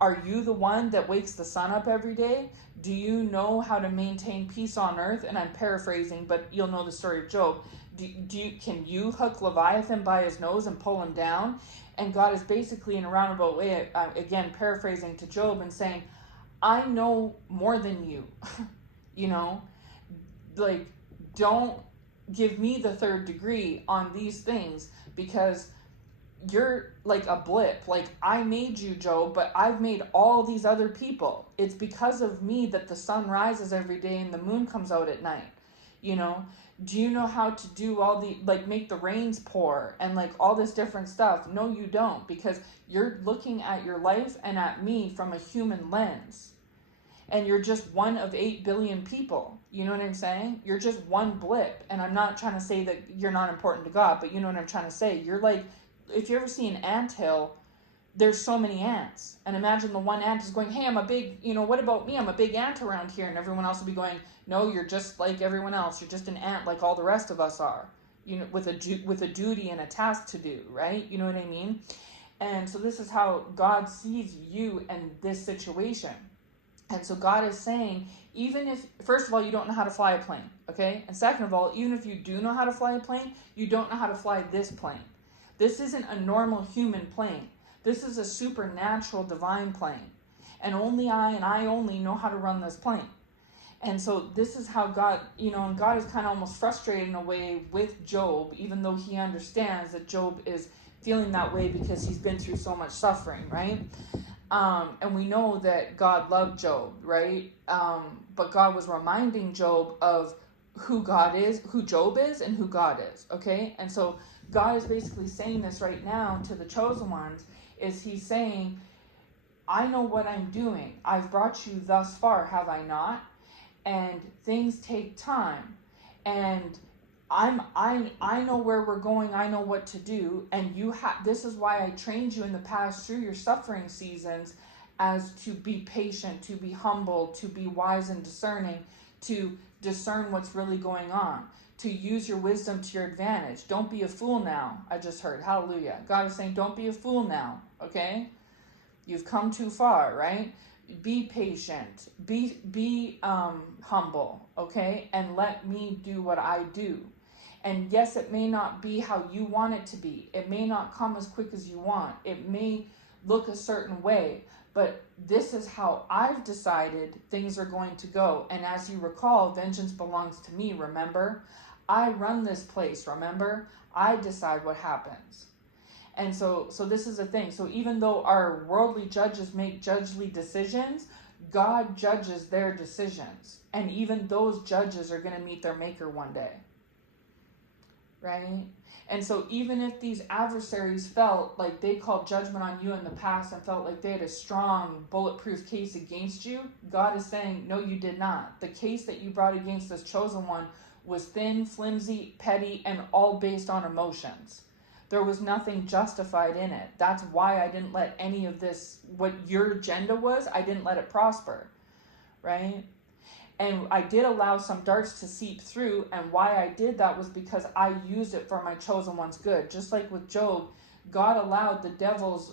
are you the one that wakes the sun up every day? Do you know how to maintain peace on earth? And I'm paraphrasing, but you'll know the story of Job. Can you hook Leviathan by his nose and pull him down? And God is basically, in a roundabout way, again, paraphrasing to Job and saying, I know more than you. Like, don't give me the third degree on these things, because you're like a blip. Like, I made you, Job, but I've made all these other people. It's because of me that the sun rises every day and the moon comes out at night. Do you know how to do all the, like, make the rains pour and like all this different stuff? No, you don't, because you're looking at your life and at me from a human lens. And you're just one of 8 billion people. You know what I'm saying? You're just one blip. And I'm not trying to say that you're not important to God, but you know what I'm trying to say. You're like, if you ever see an anthill, there's so many ants. And imagine the one ant is going, hey, I'm a big, what about me? I'm a big ant around here. And everyone else will be going, no, you're just like everyone else. You're just an ant like all the rest of us are, with a duty and a task to do, right? You know what I mean? And so this is how God sees you in this situation. And so God is saying, even if, first of all, you don't know how to fly a plane, okay? And second of all, even if you do know how to fly a plane, you don't know how to fly this plane. This isn't a normal human plane. This is a supernatural divine plane. And only I only know how to run this plane. And so this is how God, and God is kind of almost frustrated in a way with Job, even though he understands that Job is feeling that way because he's been through so much suffering, right? And we know that God loved Job, right? But God was reminding Job of who God is, who Job is, and who God is, okay? And so God is basically saying this right now to the chosen ones, is he's saying, I know what I'm doing. I've brought you thus far, have I not? And things take time. And I know where we're going. I know what to do. And this is why I trained you in the past through your suffering seasons, as to be patient, to be humble, to be wise and discerning, to discern what's really going on, to use your wisdom to your advantage. Don't be a fool now. I just heard, hallelujah. God is saying, don't be a fool now. Okay. You've come too far, right? Be patient, be humble, okay? And let me do what I do. And yes, it may not be how you want it to be. It may not come as quick as you want. It may look a certain way, but this is how I've decided things are going to go. And as you recall, vengeance belongs to me, remember? I run this place, remember? I decide what happens. And so this is the thing. So even though our worldly judges make judgely decisions, God judges their decisions. And even those judges are going to meet their maker one day. Right? And so even if these adversaries felt like they called judgment on you in the past and felt like they had a strong bulletproof case against you, God is saying, no, you did not. The case that you brought against this chosen one was thin, flimsy, petty, and all based on emotions. There was nothing justified in it. That's why I didn't let any of this, what your agenda was, I didn't let it prosper, right? And I did allow some darts to seep through, and why I did that was because I used it for my chosen one's good. Just like with Job, God allowed the devil's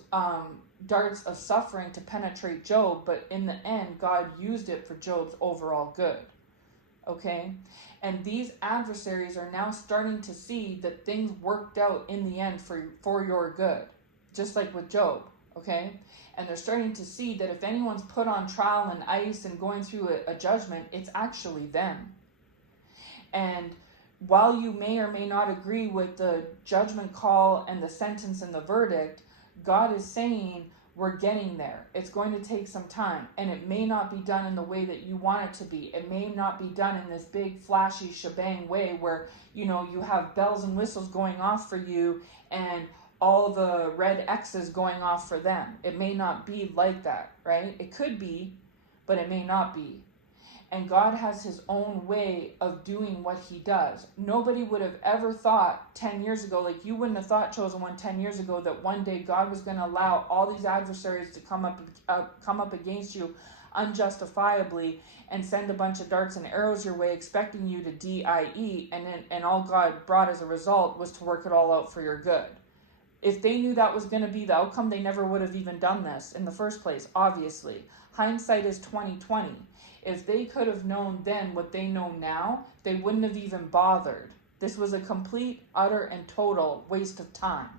darts of suffering to penetrate Job, but in the end, God used it for Job's overall good. Okay? And these adversaries are now starting to see that things worked out in the end for your good. Just like with Job, okay? And they're starting to see that if anyone's put on trial and ice and going through a judgment, it's actually them. And while you may or may not agree with the judgment call and the sentence and the verdict, God is saying, we're getting there. It's going to take some time, and it may not be done in the way that you want it to be. It may not be done in this big, flashy, shebang way where, you know, you have bells and whistles going off for you and all the red X's going off for them. It may not be like that, right? It could be, but it may not be. And God has his own way of doing what he does. Nobody would have ever thought 10 years ago, like you wouldn't have thought, Chosen One, 10 years ago, that one day God was going to allow all these adversaries to come up against you unjustifiably and send a bunch of darts and arrows your way, expecting you to die, and all God brought as a result was to work it all out for your good. If they knew that was going to be the outcome, they never would have even done this in the first place, obviously. Hindsight is 20/20. If they could have known then what they know now, they wouldn't have even bothered. This was a complete, utter, and total waste of time.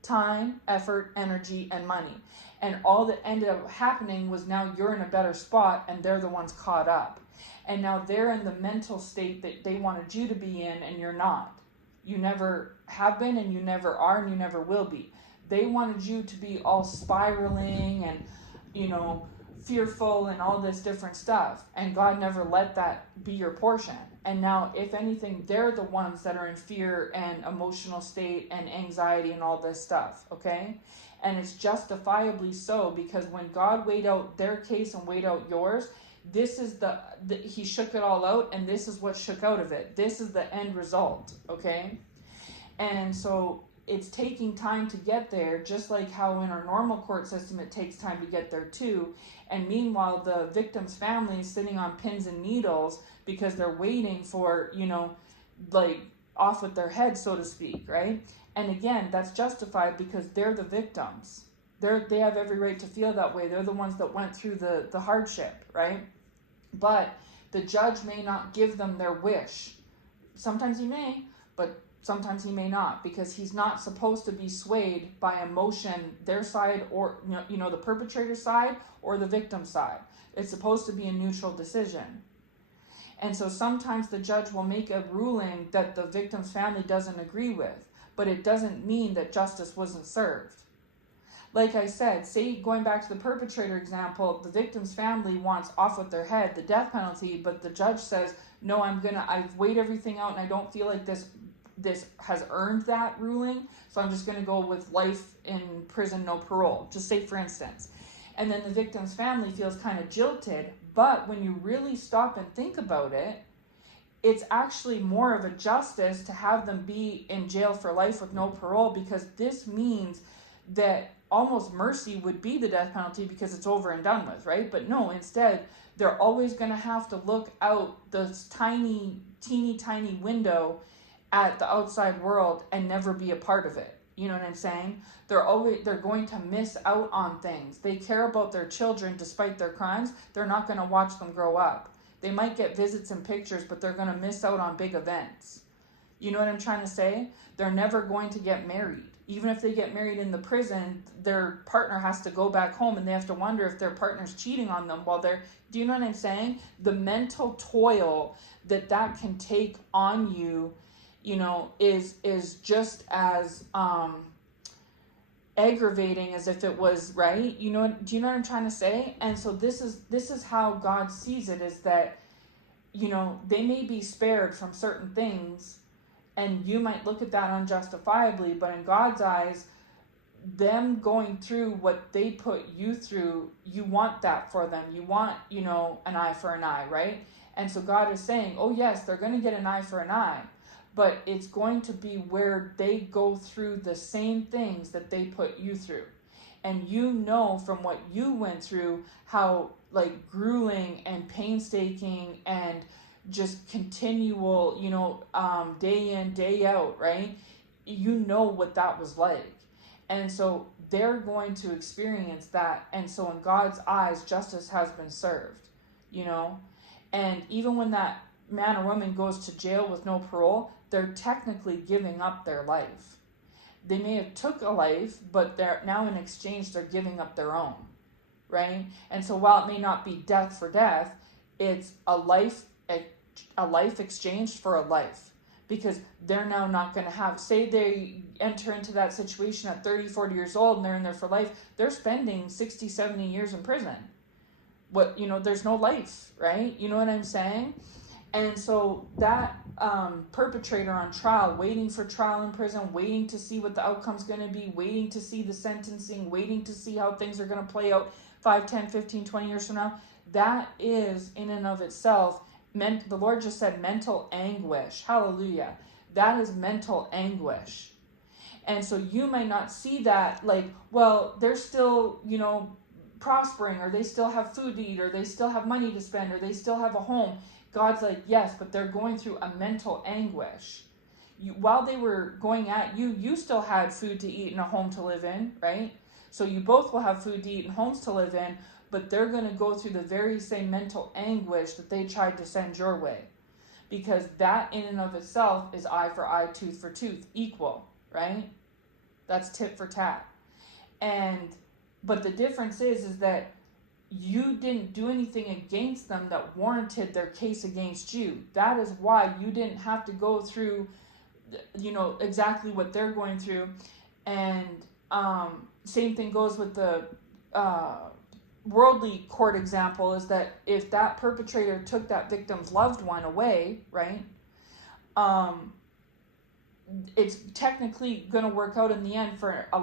Time, effort, energy, and money. And all that ended up happening was now you're in a better spot and they're the ones caught up. And now they're in the mental state that they wanted you to be in and you're not. You never have been and you never are and you never will be. They wanted you to be all spiraling and, you know, fearful and all this different stuff. And God never let that be your portion. And now, if anything, they're the ones that are in fear and emotional state and anxiety and all this stuff, okay? And it's justifiably so, because when God weighed out their case and weighed out yours, this is he shook it all out, and this is what shook out of it. This is the end result, okay? And so it's taking time to get there, just like how in our normal court system it takes time to get there too. And meanwhile, the victim's family is sitting on pins and needles because they're waiting for, you know, like off with their head, so to speak, right? And again, that's justified because they're the victims. They have every right to feel that way. They're the ones that went through the hardship, right? But the judge may not give them their wish. Sometimes he may, but sometimes he may not, because he's not supposed to be swayed by emotion, their side, or you know the perpetrator side or the victim side. It's supposed to be a neutral decision. And so sometimes the judge will make a ruling that the victim's family doesn't agree with, but it doesn't mean that justice wasn't served. Like I said, say going back to the perpetrator example, the victim's family wants off with their head the death penalty, but the judge says, no, I've weighed everything out and I don't feel like this has earned that ruling, so I'm just going to go with life in prison, no parole, just say for instance. And then the victim's family feels kind of jilted, but when you really stop and think about it, it's actually more of a justice to have them be in jail for life with no parole, because this means that almost mercy would be the death penalty because it's over and done with, right? But no, instead, they're always going to have to look out this teeny tiny window at the outside world and never be a part of it. You know what I'm saying? They're going to miss out on things. They care about their children despite their crimes. They're not going to watch them grow up. They might get visits and pictures, but they're going to miss out on big events. You know what I'm trying to say? They're never going to get married. Even if they get married in the prison, their partner has to go back home and they have to wonder if their partner's cheating on them while they're, do you know what I'm saying? The mental toil that can take on you, is just as aggravating as if it was, right? Do you know what I'm trying to say? And so this is how God sees it, is that, they may be spared from certain things, and you might look at that unjustifiably, but in God's eyes, them going through what they put you through, you want that for them. You want, an eye for an eye, right? And so God is saying, oh yes, they're going to get an eye for an eye, but it's going to be where they go through the same things that they put you through. And from what you went through, how like grueling and painstaking and just continual, day in, day out, right? What that was like. And so they're going to experience that. And so in God's eyes, justice has been served, And even when that man or woman goes to jail with no parole, they're technically giving up their life. They may have took a life, but they're now in exchange, they're giving up their own, right? And so while it may not be death for death, it's a life exchanged for a life, because they're now not going to have, say they enter into that situation at 30, 40 years old and they're in there for life, they're spending 60, 70 years in prison. There's no life, right? You know what I'm saying? And so that perpetrator on trial, waiting for trial in prison, waiting to see what the outcome's going to be, waiting to see the sentencing, waiting to see how things are going to play out 5, 10, 15, 20 years from now, that is in and of itself, the Lord just said mental anguish. Hallelujah. That is mental anguish. And so you may not see that like, well, they're still, prospering, or they still have food to eat, or they still have money to spend, or they still have a home. God's like, yes, but they're going through a mental anguish. While they were going at you, you still had food to eat and a home to live in, right? So you both will have food to eat and homes to live in, but they're going to go through the very same mental anguish that they tried to send your way. Because that in and of itself is eye for eye, tooth for tooth, equal, right? That's tit for tat. But the difference is that you didn't do anything against them that warranted their case against you. That is why you didn't have to go through, exactly what they're going through. And same thing goes with the worldly court example, is that if that perpetrator took that victim's loved one away, right, it's technically going to work out in the end for a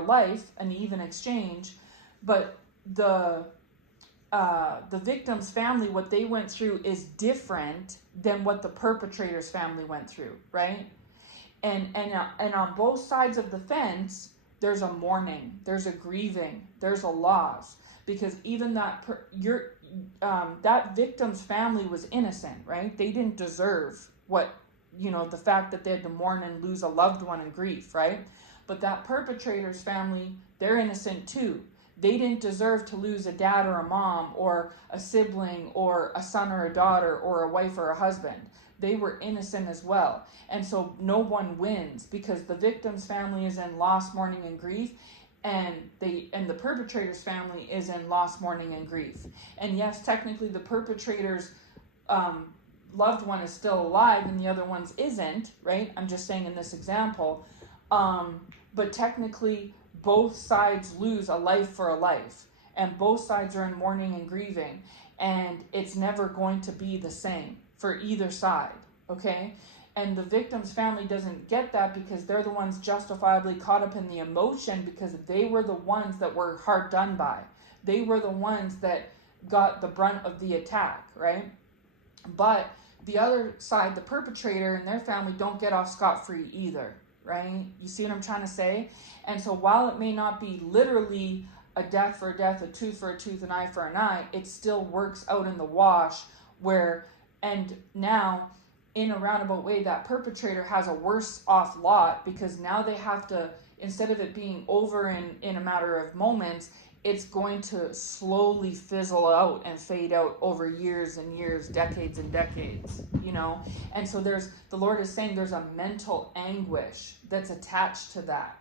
life, an even exchange. But the victim's family, what they went through is different than what the perpetrator's family went through, right? And on both sides of the fence, there's a mourning, there's a grieving, there's a loss, because even that victim's family was innocent, right? They didn't deserve the fact that they had to mourn and lose a loved one in grief, right? But that perpetrator's family, they're innocent too. They didn't deserve to lose a dad or a mom or a sibling or a son or a daughter or a wife or a husband. They were innocent as well. And so no one wins, because the victim's family is in loss, mourning, and grief, and the perpetrator's family is in loss, mourning, and grief. And yes, technically the perpetrator's loved one is still alive and the other one's isn't, right? I'm just saying in this example. But technically both sides lose a life for a life, and both sides are in mourning and grieving, and it's never going to be the same for either side, okay? And the victim's family doesn't get that, because they're the ones justifiably caught up in the emotion, because they were the ones that were hard done by. They were the ones that got the brunt of the attack, right? But the other side, the perpetrator and their family, don't get off scot-free either, right? You see what I'm trying to say? And so while it may not be literally a death for a death, a tooth for a tooth, an eye for an eye, it still works out in the wash and now in a roundabout way, that perpetrator has a worse off lot, because now they have to, instead of it being over in a matter of moments, it's going to slowly fizzle out and fade out over years and years, decades and decades, you know? And so the Lord is saying there's a mental anguish that's attached to that,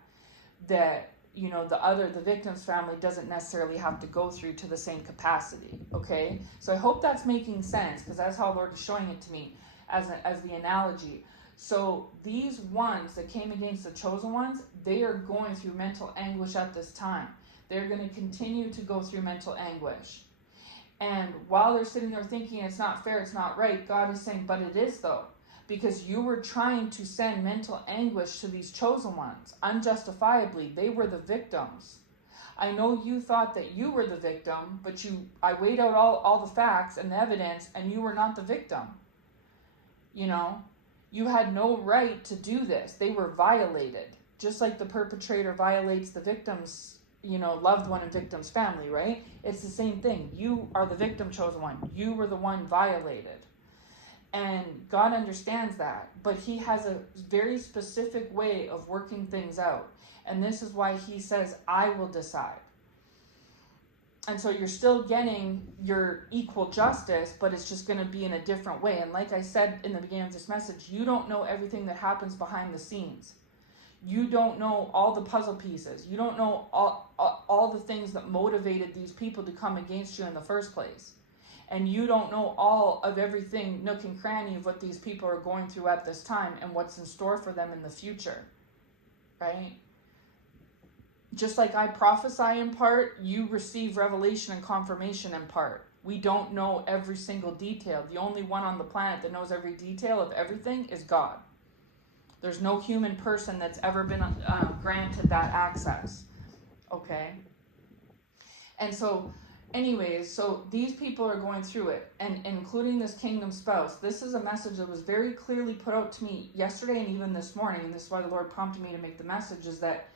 you know, the victim's family doesn't necessarily have to go through to the same capacity, okay? So I hope that's making sense, because that's how the Lord is showing it to me as the analogy. So these ones that came against the chosen ones, they are going through mental anguish at this time. They're going to continue to go through mental anguish. And while they're sitting there thinking it's not fair, it's not right, God is saying, but it is though. Because you were trying to send mental anguish to these chosen ones. Unjustifiably, they were the victims. I know you thought that you were the victim, but I weighed out all the facts and the evidence, and you were not the victim. You know, you had no right to do this. They were violated. Just like the perpetrator violates the victim's, you know, loved one and victim's family, right? It's the same thing. You are the victim, chosen one. You were the one violated. And God understands that, but he has a very specific way of working things out. And this is why he says, I will decide. And so you're still getting your equal justice, but it's just going to be in a different way. And like I said in the beginning of this message, you don't know everything that happens behind the scenes. You don't know all the puzzle pieces. You don't know all the things that motivated these people to come against you in the first place. And you don't know all of everything, nook and cranny of what these people are going through at this time and what's in store for them in the future, right? Just like I prophesy in part, you receive revelation and confirmation in part. We don't know every single detail. The only one on the planet that knows every detail of everything is God. There's no human person that's ever been granted that access, okay? And so, anyways, so these people are going through it, and including this kingdom spouse. This is a message that was very clearly put out to me yesterday and even this morning, and this is why the Lord prompted me to make the message, is that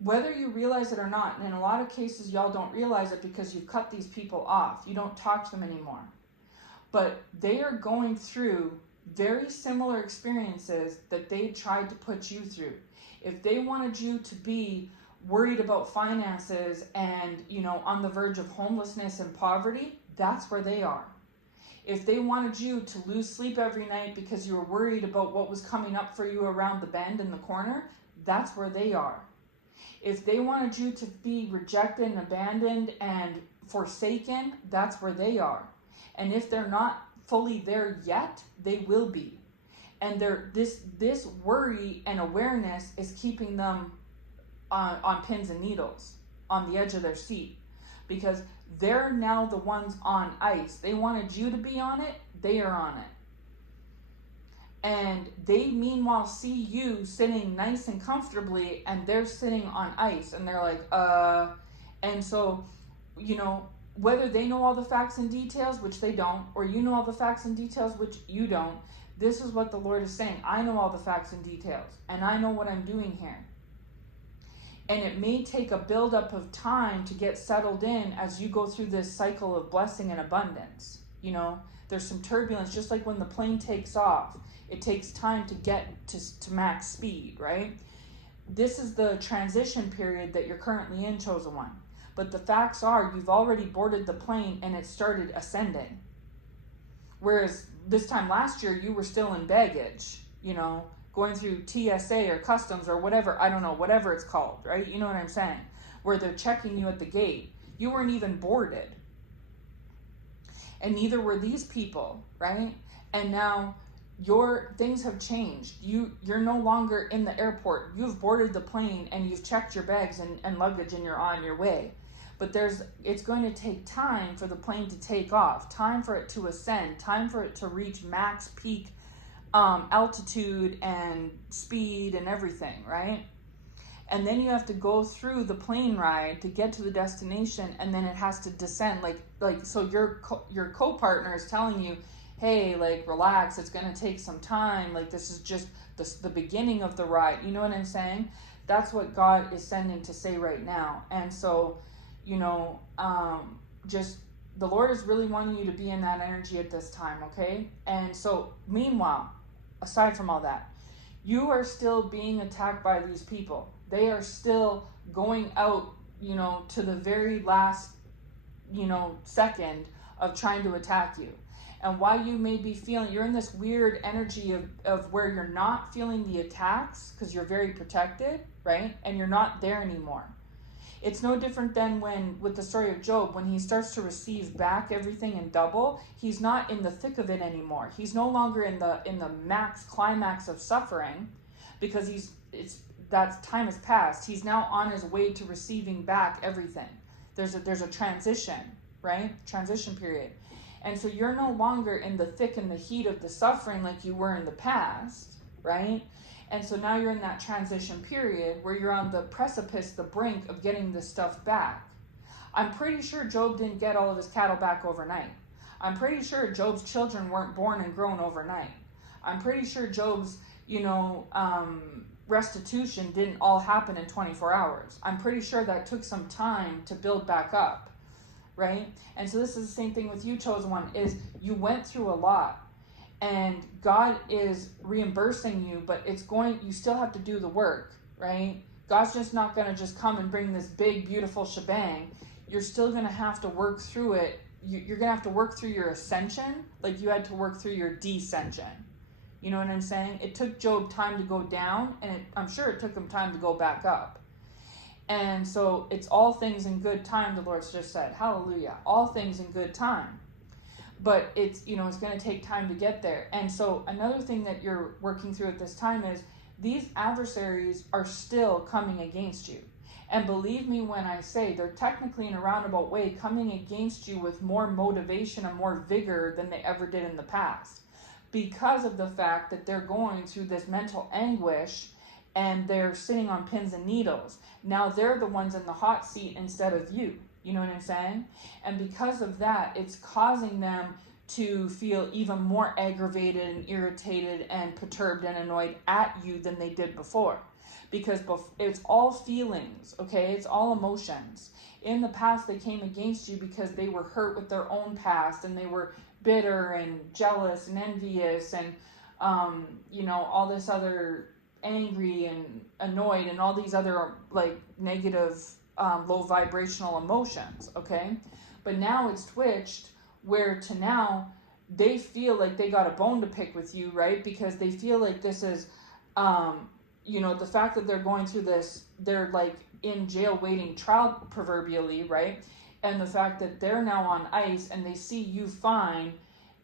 whether you realize it or not, and in a lot of cases y'all don't realize it because you've cut these people off. You don't talk to them anymore. But they are going through very similar experiences that they tried to put you through. If they wanted you to be worried about finances and, you know, on the verge of homelessness and poverty, that's where they are. If they wanted you to lose sleep every night because you were worried about what was coming up for you around the bend in the corner, that's where they are. If they wanted you to be rejected and abandoned and forsaken, that's where they are. And if they're not fully there yet, they will be. And this worry and awareness is keeping them on pins and needles, on the edge of their seat, because they're now the ones on ice. They wanted you to be on it, they are on it. And they meanwhile see you sitting nice and comfortably, and they're sitting on ice, and they're like, and so, you know, whether they know all the facts and details, which they don't, or you know all the facts and details, which you don't, this is what the Lord is saying. I know all the facts and details, and I know what I'm doing here. And it may take a buildup of time to get settled in as you go through this cycle of blessing and abundance. You know, there's some turbulence, just like when the plane takes off. It takes time to get to max speed, right? This is the transition period that you're currently in, chosen one. But the facts are, you've already boarded the plane and it started ascending. Whereas this time last year, you were still in baggage, you know, going through TSA or customs or whatever, I don't know, whatever it's called, right? You know what I'm saying? Where they're checking you at the gate. You weren't even boarded. And neither were these people, right? And now your things have changed. You're no longer in the airport. You've boarded the plane and you've checked your bags and luggage and you're on your way. But it's going to take time for the plane to take off, time for it to ascend, time for it to reach max peak altitude and speed and everything, right? And then you have to go through the plane ride to get to the destination, and then it has to descend. Like so your co-partner is telling you, hey, like, relax, it's going to take some time. Like, this is just the beginning of the ride. You know what I'm saying? That's what God is sending to say right now. And so, you know, just The Lord is really wanting you to be in that energy at this time, okay? And so, meanwhile, aside from all that, you are still being attacked by these people. They are still going out, to the very last, second of trying to attack you. And while you may be feeling, you're in this weird energy of where you're not feeling the attacks because you're very protected, right? And you're not there anymore. It's no different than with the story of Job, when he starts to receive back everything in double, he's not in the thick of it anymore. He's no longer in the climax of suffering, because that time has passed. He's now on his way to receiving back everything. There's a transition, right? Transition period. And so you're no longer in the thick and the heat of the suffering like you were in the past, right? And so now you're in that transition period where you're on the precipice, the brink of getting this stuff back. I'm pretty sure Job didn't get all of his cattle back overnight. I'm pretty sure Job's children weren't born and grown overnight. I'm pretty sure Job's, restitution didn't all happen in 24 hours. I'm pretty sure that took some time to build back up, right? And so this is the same thing with you, chosen one, is you went through a lot. And God is reimbursing you, but you still have to do the work, right? God's just not going to just come and bring this big, beautiful shebang. You're still going to have to work through it. You're going to have to work through your ascension like you had to work through your descension. You know what I'm saying? It took Job time to go down, and I'm sure it took him time to go back up. And so it's all things in good time, the Lord's just said. Hallelujah. All things in good time. But it's going to take time to get there. And so another thing that you're working through at this time is these adversaries are still coming against you. And believe me when I say they're technically in a roundabout way coming against you with more motivation and more vigor than they ever did in the past, because of the fact that they're going through this mental anguish and they're sitting on pins and needles. Now they're the ones in the hot seat instead of you. You know what I'm saying? And because of that, it's causing them to feel even more aggravated and irritated and perturbed and annoyed at you than they did before. Because it's all feelings, okay? It's all emotions. In the past, they came against you because they were hurt with their own past, and they were bitter and jealous and envious and, all this other angry and annoyed and all these other, negative low vibrational emotions, okay? But now it's switched where to now they feel like they got a bone to pick with you, right? Because they feel like this is, the fact that they're going through this, they're like in jail waiting trial proverbially, right? And the fact that they're now on ice and they see you fine,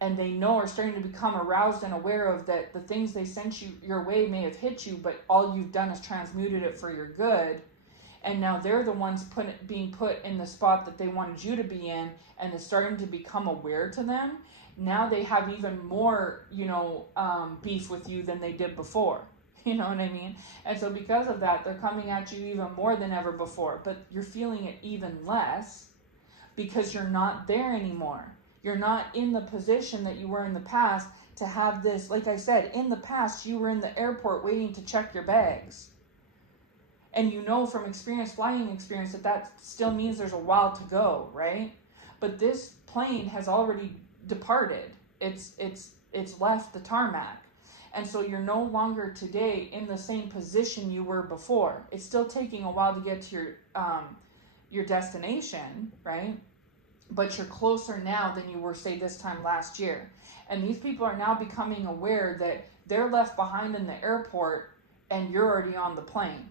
and they are starting to become aroused and aware of that the things they sent your way may have hit you, but all you've done is transmuted it for your good. And now they're the ones being put in the spot that they wanted you to be in, and it's starting to become aware to them. Now they have even more, beef with you than they did before. You know what I mean? And so because of that, they're coming at you even more than ever before. But you're feeling it even less because you're not there anymore. You're not in the position that you were in the past to have this. Like I said, in the past, you were in the airport waiting to check your bags. And from flying experience, that still means there's a while to go, right? But this plane has already departed. It's left the tarmac. And so you're no longer today in the same position you were before. It's still taking a while to get to your destination, right? But you're closer now than you were, say, this time last year. And these people are now becoming aware that they're left behind in the airport and you're already on the plane.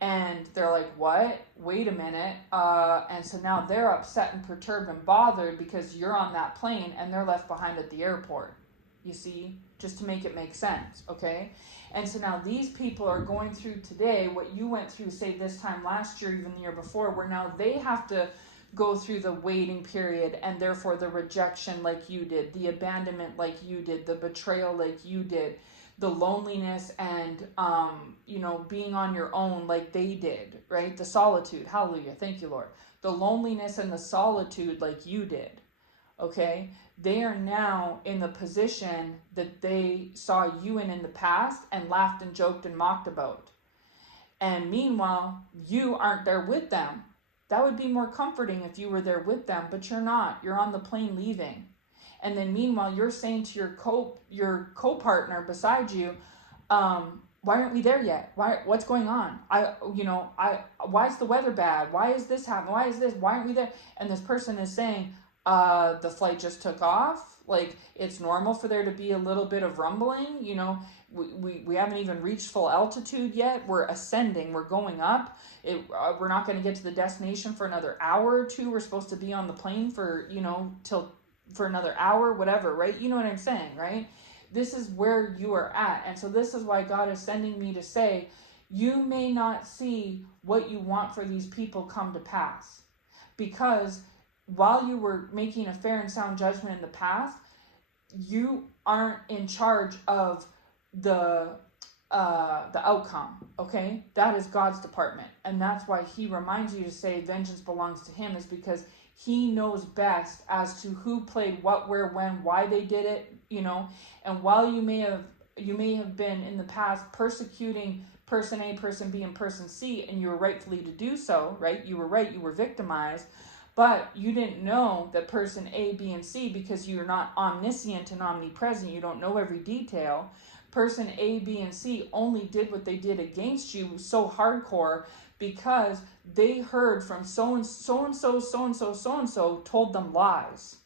And they're like, what? Wait a minute. And so now they're upset and perturbed and bothered because you're on that plane and they're left behind at the airport. You see? Just to make it make sense, okay? And so now these people are going through today what you went through, say, this time last year, even the year before, where now they have to go through the waiting period and therefore the rejection like you did, the abandonment like you did, the betrayal like you did, the loneliness and, being on your own like they did, right? The solitude, hallelujah, thank you, Lord. The loneliness and the solitude like you did, okay? They are now in the position that they saw you in the past and laughed and joked and mocked about. And meanwhile, you aren't there with them. That would be more comforting if you were there with them, but you're not. You're on the plane leaving. And then meanwhile, you're saying to your co-partner beside you, why aren't we there yet? What's going on? Why is the weather bad? Why is this happening? Why is this? Why aren't we there? And this person is saying, the flight just took off. Like, it's normal for there to be a little bit of rumbling. We haven't even reached full altitude yet. We're ascending. We're going up. We're not going to get to the destination for another hour or two. We're supposed to be on the plane for another hour, whatever, right? You know what I'm saying, right? This is where you are at. And so this is why God is sending me to say, you may not see what you want for these people come to pass. Because while you were making a fair and sound judgment in the past, you aren't in charge of the outcome, okay? That is God's department. And that's why he reminds you to say vengeance belongs to him, is because he knows best as to who played what, where, when, why they did it, and while you may have been in the past persecuting person A, person B, and person C, and you were rightfully to do so, right? You were right, you were victimized, but you didn't know that person A, B, and C, because you're not omniscient and omnipresent, you don't know every detail. Person A, B, and C only did what they did against you so hardcore because they heard from so-and-so told them lies.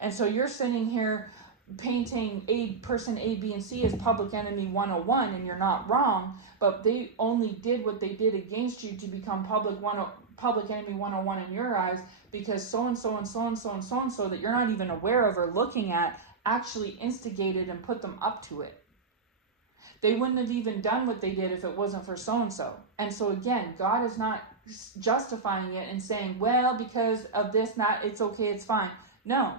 And so you're sitting here painting person A, B, and C as public enemy 101, and you're not wrong, but they only did what they did against you to become public enemy 101 in your eyes, because so-and-so and so-and-so and so-and-so that you're not even aware of or looking at actually instigated and put them up to it. They wouldn't have even done what they did if it wasn't for so-and-so. And so again, God is not justifying it and saying, well, because of this, not, it's okay, it's fine. No.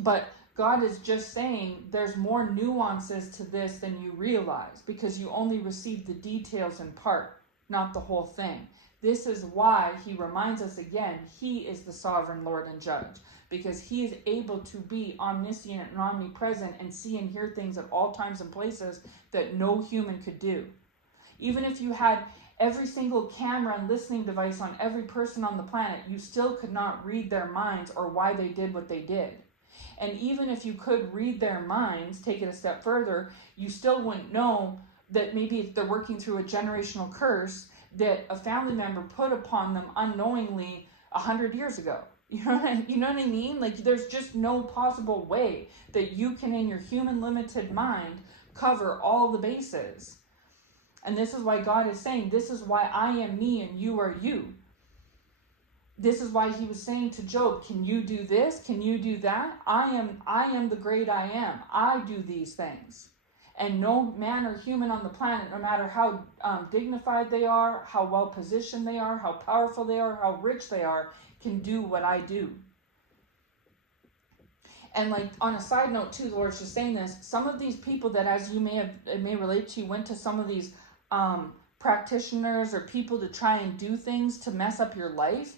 But God is just saying there's more nuances to this than you realize, because you only receive the details in part, not the whole thing. This is why he reminds us again, he is the sovereign Lord and judge, because he is able to be omniscient and omnipresent and see and hear things at all times and places that no human could do. Even if you had every single camera and listening device on every person on the planet, you still could not read their minds or why they did what they did. And even if you could read their minds, take it a step further, you still wouldn't know that maybe if they're working through a generational curse that a family member put upon them unknowingly 100 years ago. You know what I mean? Like, there's just no possible way that you can, in your human limited mind, cover all the bases. And this is why God is saying, this is why I am me and you are you. This is why he was saying to Job, can you do this? Can you do that? I am the great I am. I do these things. And no man or human on the planet, no matter how dignified they are, how well positioned they are, how powerful they are, how rich they are, can do what I do. And like, on a side note too, the Lord's just saying this, some of these people that, as you may relate to, went to some of these practitioners or people to try and do things to mess up your life,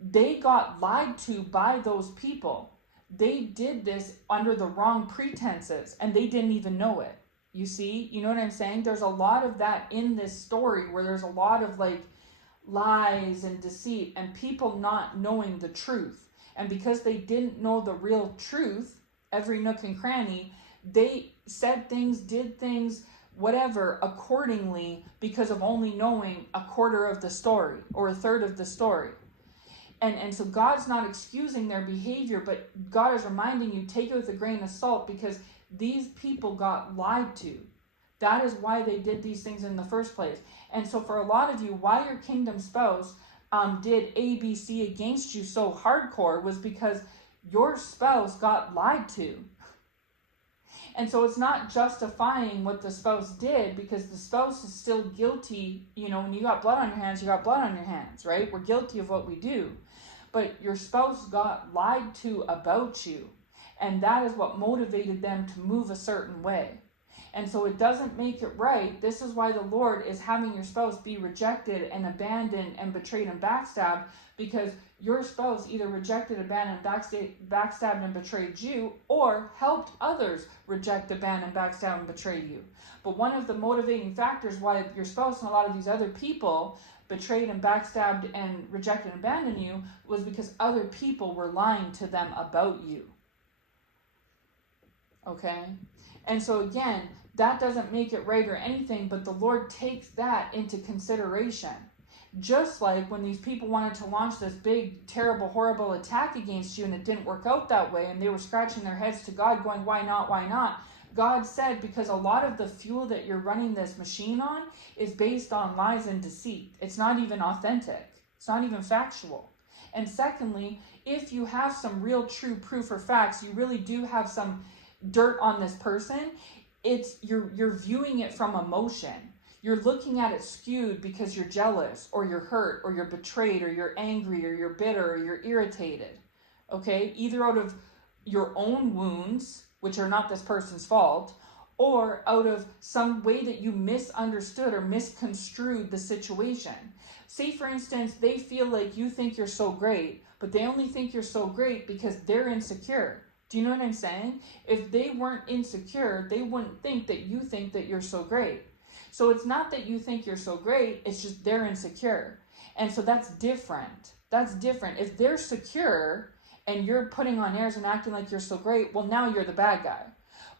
they got lied to by those people. They did this under the wrong pretenses and they didn't even know it. You see, you know what I'm saying? There's a lot of that in this story, where there's a lot of like lies and deceit and people not knowing the truth. And because they didn't know the real truth, every nook and cranny, they said things, did things, whatever, accordingly, because of only knowing a quarter of the story or a third of the story. And so God's not excusing their behavior, but God is reminding you, take it with a grain of salt, because these people got lied to. That is why they did these things in the first place. And so for a lot of you, why your kingdom spouse did A, B, C against you so hardcore was because your spouse got lied to. And so it's not justifying what the spouse did, because the spouse is still guilty. You know, when you got blood on your hands, you got blood on your hands, right? We're guilty of what we do. But your spouse got lied to about you. And that is what motivated them to move a certain way. And so it doesn't make it right. This is why the Lord is having your spouse be rejected and abandoned and betrayed and backstabbed, because your spouse either rejected, abandoned, backstabbed, and betrayed you, or helped others reject, abandon, backstab, and betray you. But one of the motivating factors why your spouse and a lot of these other people betrayed and backstabbed and rejected and abandoned you was because other people were lying to them about you. Okay? And so again, that doesn't make it right or anything, but the Lord takes that into consideration. Just like when these people wanted to launch this big, terrible, horrible attack against you and it didn't work out that way, and they were scratching their heads to God going, why not, why not? God said, because a lot of the fuel that you're running this machine on is based on lies and deceit. It's not even authentic. It's not even factual. And secondly, if you have some real true proof or facts, you really do have some dirt on this person, you're viewing it from emotion. You're looking at it skewed because you're jealous or you're hurt or you're betrayed or you're angry or you're bitter or you're irritated. Okay? Either out of your own wounds, which are not this person's fault, or out of some way that you misunderstood or misconstrued the situation. Say, for instance, they feel like you think you're so great, but they only think you're so great because they're insecure. Do you know what I'm saying? If they weren't insecure, they wouldn't think that you think that you're so great. So it's not that you think you're so great, it's just they're insecure. And so that's different. That's different. If they're secure and you're putting on airs and acting like you're so great, well, now you're the bad guy.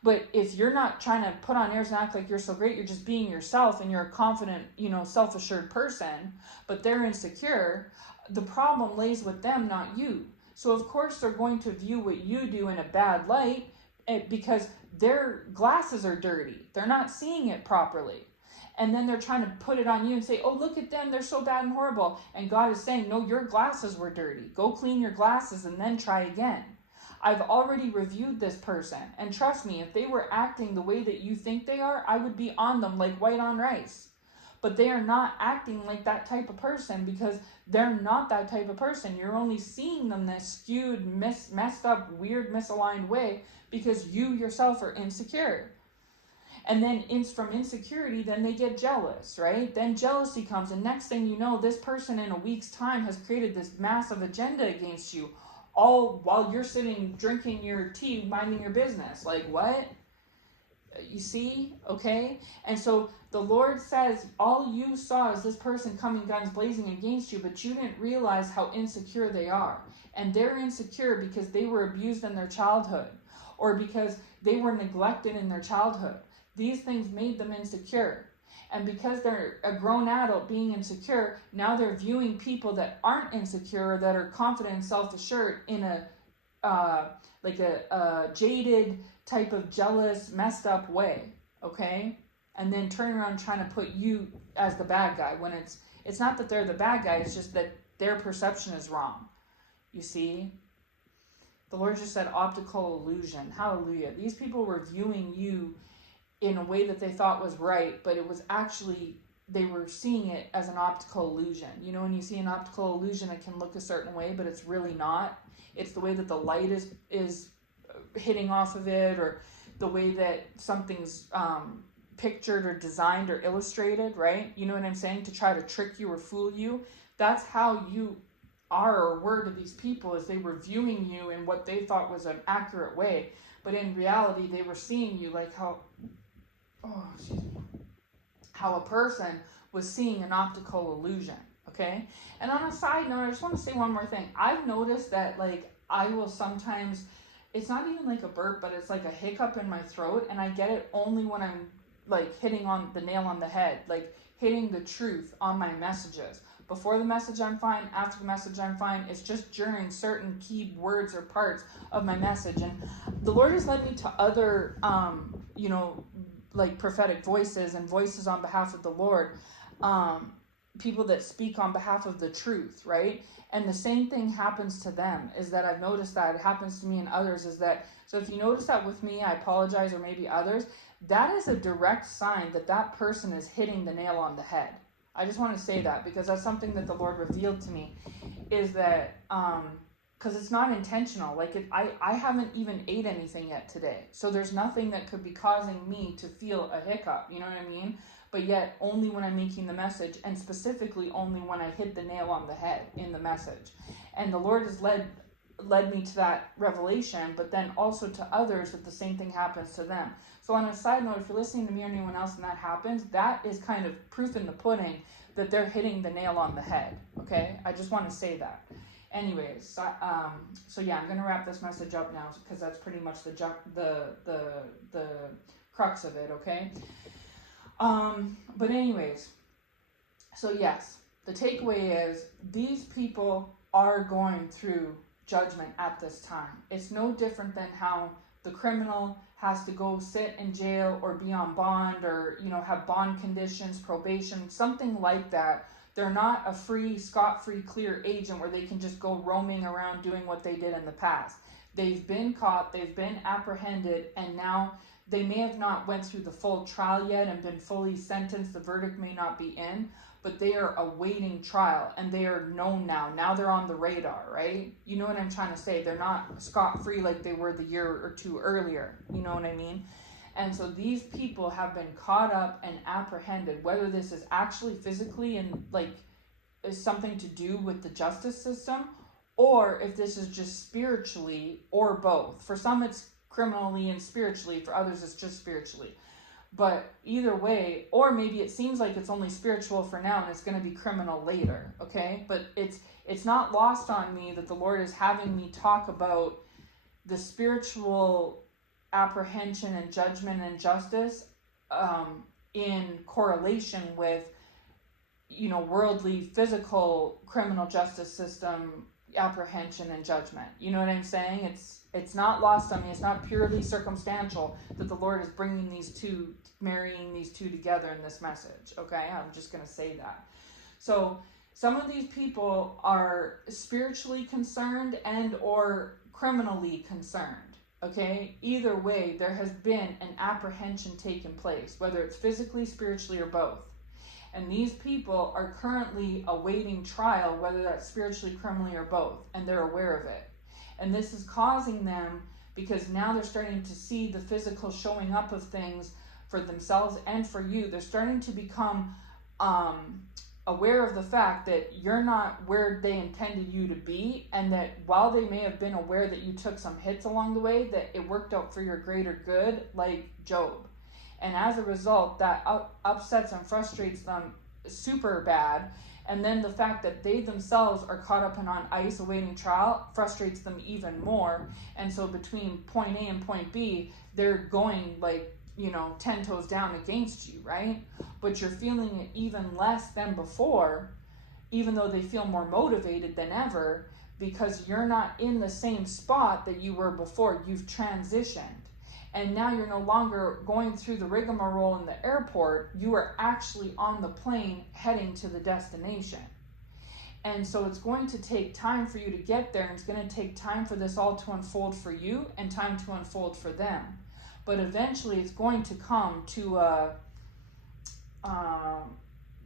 But if you're not trying to put on airs and act like you're so great, you're just being yourself and you're a confident, self-assured person, but they're insecure, the problem lays with them, not you. So of course they're going to view what you do in a bad light because their glasses are dirty. They're not seeing it properly. And then they're trying to put it on you and say, oh, look at them, they're so bad and horrible. And God is saying, no, your glasses were dirty. Go clean your glasses and then try again. I've already reviewed this person. And trust me, if they were acting the way that you think they are, I would be on them like white on rice. But they are not acting like that type of person because they're not that type of person. You're only seeing them this skewed, messed up, weird, misaligned way because you yourself are insecure. And then from insecurity, then they get jealous, right? Then jealousy comes, and next thing you know, this person in a week's time has created this massive agenda against you, all while you're sitting drinking your tea, minding your business. Like, what? You see? Okay? And so the Lord says, all you saw is this person coming guns blazing against you, but you didn't realize how insecure they are. And they're insecure because they were abused in their childhood, or because they were neglected in their childhood. These things made them insecure. And because they're a grown adult being insecure, now they're viewing people that aren't insecure, that are confident and self-assured in a jaded type of jealous, messed up way, okay? And then turn around trying to put you as the bad guy when it's not that they're the bad guy, it's just that their perception is wrong. You see? The Lord just said optical illusion. Hallelujah. These people were viewing you in a way that they thought was right, but it was actually, they were seeing it as an optical illusion. You know, when you see an optical illusion, it can look a certain way, but it's really not. It's the way that the light is hitting off of it, or the way that something's pictured or designed or illustrated, right? You know what I'm saying? To try to trick you or fool you. That's how you are or were to these people, is they were viewing you in what they thought was an accurate way. But in reality, they were seeing you like how a person was seeing an optical illusion, okay? And on a side note, I just want to say one more thing. I've noticed that, like, I will sometimes, it's not even like a burp, but it's like a hiccup in my throat, and I get it only when I'm, like, hitting on the nail on the head, like, hitting the truth on my messages. Before the message, I'm fine. After the message, I'm fine. It's just during certain key words or parts of my message. And the Lord has led me to other, like prophetic voices and voices on behalf of the Lord, people that speak on behalf of the truth, right? And the same thing happens to them, is that I've noticed that it happens to me and others, is that, so if you notice that with me, I apologize, or maybe others, that is a direct sign that that person is hitting the nail on the head. I just want to say that because that's something that the Lord revealed to me, is that, because it's not intentional. Like, I haven't even ate anything yet today. So there's nothing that could be causing me to feel a hiccup, you know what I mean? But yet, only when I'm making the message, and specifically only when I hit the nail on the head in the message. And the Lord has led me to that revelation, but then also to others that the same thing happens to them. So So on a side note, if you're listening to me or anyone else and that happens, that is kind of proof in the pudding that they're hitting the nail on the head, okay? I just want to say that. Anyways, so yeah, I'm going to wrap this message up now because that's pretty much the crux of it, okay? But anyways, so yes, the takeaway is these people are going through judgment at this time. It's no different than how the criminal has to go sit in jail or be on bond or, have bond conditions, probation, something like that. They're not a free, scot-free, clear agent where they can just go roaming around doing what they did in the past. They've been caught, they've been apprehended, and now they may have not went through the full trial yet and been fully sentenced. The verdict may not be in, but they are awaiting trial, and they are known now. Now they're on the radar, right? You know what I'm trying to say? They're not scot-free like they were the year or two earlier. You know what I mean? And so these people have been caught up and apprehended, whether this is actually physically and is something to do with the justice system, or if this is just spiritually, or both. For some it's criminally and spiritually, for others it's just spiritually. But either way, or maybe it seems like it's only spiritual for now and it's going to be criminal later, okay? But it's not lost on me that the Lord is having me talk about the spiritual apprehension and judgment and justice in correlation with, worldly, physical criminal justice system apprehension and judgment. You know what I'm saying? It's not lost on me. It's not purely circumstantial that the Lord is marrying these two together in this message. Okay, I'm just going to say that. So some of these people are spiritually concerned and or criminally concerned. Okay, either way, there has been an apprehension taking place, whether it's physically, spiritually, or both. And these people are currently awaiting trial, whether that's spiritually, criminally, or both, and they're aware of it. And this is causing them, because now they're starting to see the physical showing up of things for themselves and for you. They're starting to become aware of the fact that you're not where they intended you to be, and that while they may have been aware that you took some hits along the way, that it worked out for your greater good, like Job. And as a result, that upsets and frustrates them super bad. And then the fact that they themselves are caught up and on ice awaiting trial frustrates them even more. And so between point A and point B, they're going 10 toes down against you, right? But you're feeling it even less than before, even though they feel more motivated than ever, because you're not in the same spot that you were before. You've transitioned. And now you're no longer going through the rigmarole in the airport. You are actually on the plane heading to the destination. And so it's going to take time for you to get there, and it's going to take time for this all to unfold for you and time to unfold for them. But eventually it's going to come to a,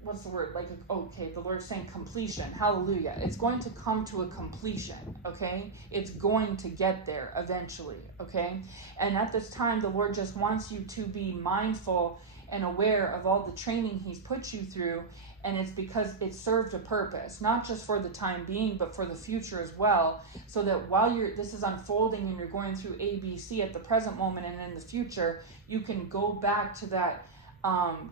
what's the word? The Lord's saying completion. Hallelujah. It's going to come to a completion, okay? It's going to get there eventually, okay? And at this time, the Lord just wants you to be mindful and aware of all the training he's put you through, and it's because it served a purpose, not just for the time being, but for the future as well, so that while this is unfolding and you're going through ABC at the present moment and in the future, you can go back to that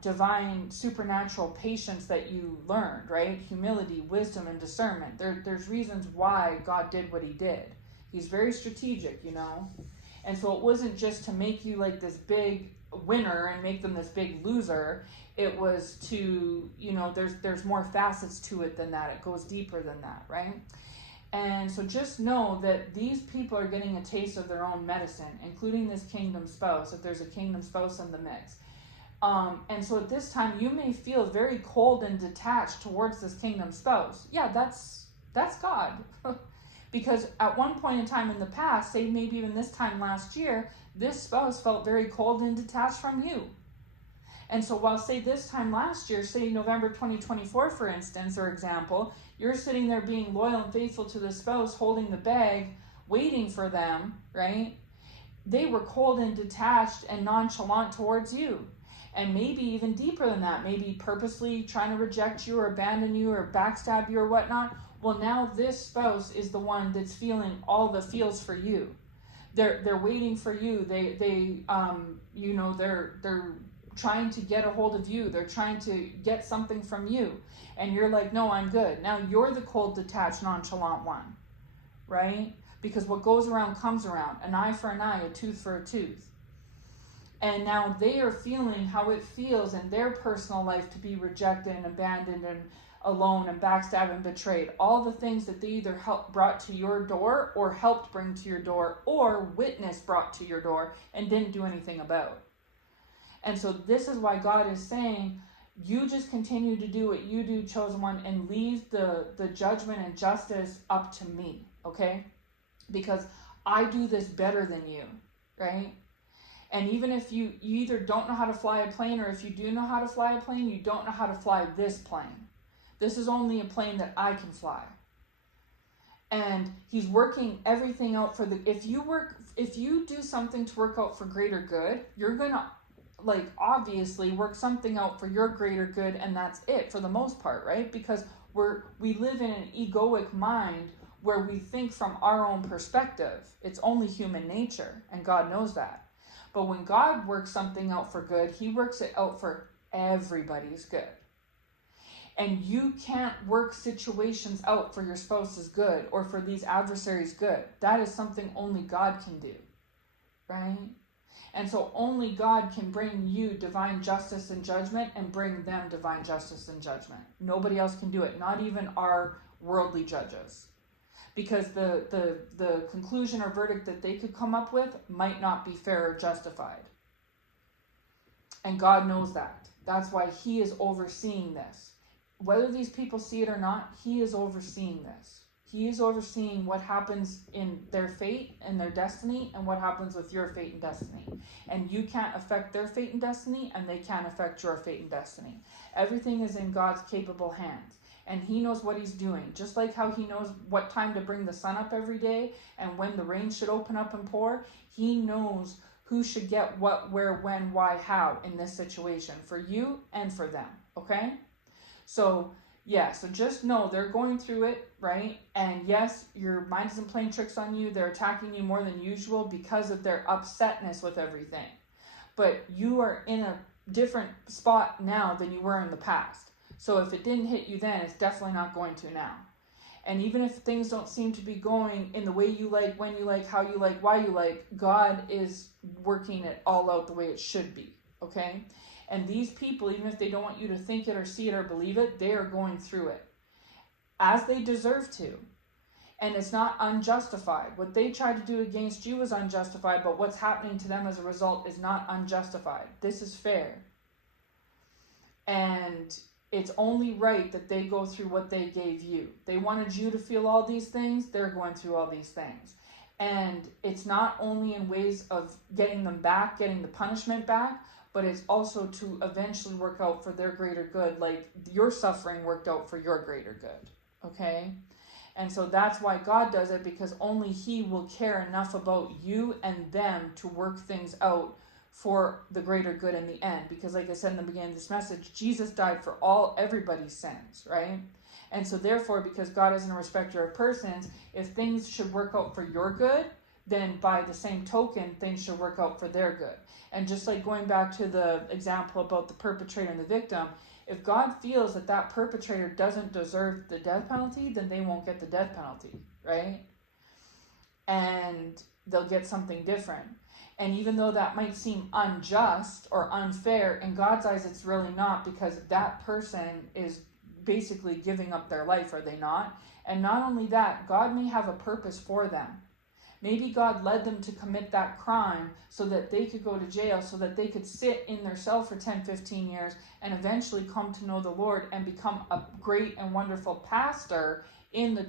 divine supernatural patience that you learned, right? Humility, wisdom, and discernment. There's reasons why God did what he did. He's very strategic, and so it wasn't just to make you like this big winner and make them this big loser. It was to, there's more facets to it than that. It goes deeper than that, right? And so just know that these people are getting a taste of their own medicine, including this kingdom spouse, if there's a kingdom spouse in the mix. And so at this time, you may feel very cold and detached towards this kingdom spouse. Yeah, that's God. Because at one point in time in the past, say maybe even this time last year, this spouse felt very cold and detached from you. And so while, say this time last year, say November 2024, for instance, or example, you're sitting there being loyal and faithful to the spouse, holding the bag, waiting for them, right? They were cold and detached and nonchalant towards you. And maybe even deeper than that, maybe purposely trying to reject you or abandon you or backstab you or whatnot. Well, now this spouse is the one that's feeling all the feels for you. They're waiting for you. They you know, they're trying to get a hold of you. They're trying to get something from you. And you're like, no, I'm good. Now you're the cold, detached, nonchalant one, right? Because what goes around comes around. An eye for an eye, a tooth for a tooth. And now they are feeling how it feels in their personal life to be rejected and abandoned and alone and backstabbed and betrayed. All the things that they either brought to your door or helped bring to your door or witness brought to your door and didn't do anything about. And so this is why God is saying, you just continue to do what you do, chosen one, and leave the judgment and justice up to me, okay? Because I do this better than you, right? And even if you either don't know how to fly a plane, or if you do know how to fly a plane, you don't know how to fly this plane. This is only a plane that I can fly. And he's working everything out for if you do something to work out for greater good, you're going to obviously work something out for your greater good, and that's it for the most part, right? Because we live in an egoic mind where we think from our own perspective. It's only human nature, and God knows that. But when God works something out for good, he works it out for everybody's good. And you can't work situations out for your spouse's good or for these adversaries' good. That is something only God can do, right? And so only God can bring you divine justice and judgment and bring them divine justice and judgment. Nobody else can do it, not even our worldly judges. Because the conclusion or verdict that they could come up with might not be fair or justified. And God knows that. That's why he is overseeing this. Whether these people see it or not, he is overseeing this. He is overseeing what happens in their fate and their destiny and what happens with your fate and destiny. And you can't affect their fate and destiny, and they can't affect your fate and destiny. Everything is in God's capable hands. And he knows what he's doing. Just like how he knows what time to bring the sun up every day and when the rain should open up and pour, he knows who should get what, where, when, why, how in this situation for you and for them, okay? So just know they're going through it, right? And yes, your mind isn't playing tricks on you. They're attacking you more than usual because of their upsetness with everything. But you are in a different spot now than you were in the past. So if it didn't hit you then, it's definitely not going to now. And even if things don't seem to be going in the way you like, when you like, how you like, why you like, God is working it all out the way it should be, okay? And these people, even if they don't want you to think it or see it or believe it, they are going through it as they deserve to. And it's not unjustified. What they tried to do against you is unjustified, but what's happening to them as a result is not unjustified. This is fair. And it's only right that they go through what they gave you. They wanted you to feel all these things. They're going through all these things. And it's not only in ways of getting them back, getting the punishment back, but it's also to eventually work out for their greater good, like your suffering worked out for your greater good, okay? And so that's why God does it, because only he will care enough about you and them to work things out for the greater good in the end. Because like I said in the beginning of this message, Jesus died for everybody's sins, right? And so therefore, because God isn't a respecter of persons, if things should work out for your good, then by the same token, things should work out for their good. And just like going back to the example about the perpetrator and the victim, if God feels that that perpetrator doesn't deserve the death penalty, then they won't get the death penalty, right? And they'll get something different. And even though that might seem unjust or unfair, in God's eyes it's really not, because that person is basically giving up their life, are they not? And not only that, God may have a purpose for them. Maybe God led them to commit that crime so that they could go to jail, so that they could sit in their cell for 10, 15 years and eventually come to know the Lord and become a great and wonderful pastor in the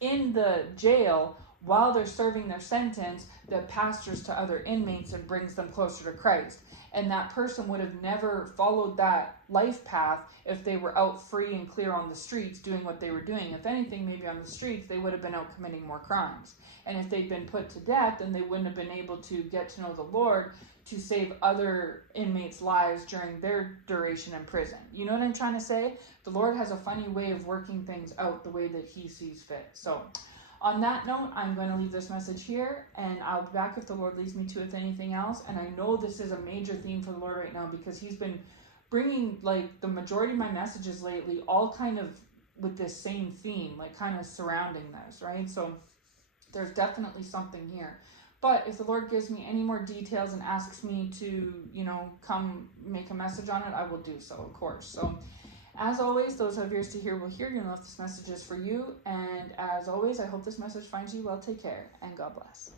in the jail while they're serving their sentence, that pastors to other inmates and brings them closer to Christ. And that person would have never followed that life path if they were out free and clear on the streets doing what they were doing. If anything, maybe on the streets, they would have been out committing more crimes. And if they'd been put to death, then they wouldn't have been able to get to know the Lord to save other inmates' lives during their duration in prison. You know what I'm trying to say? The Lord has a funny way of working things out the way that he sees fit. So On that note, I'm going to leave this message here, and I'll be back if the Lord leads me to with anything else. And I know this is a major theme for the Lord right now, because he's been bringing like the majority of my messages lately all kind of with this same theme, like kind of surrounding this, right? So there's definitely something here. But if the Lord gives me any more details and asks me to, come make a message on it, I will do so, of course. So as always, those who have ears to hear will hear. You know if this message is for you. And as always, I hope this message finds you well. Take care, and God bless.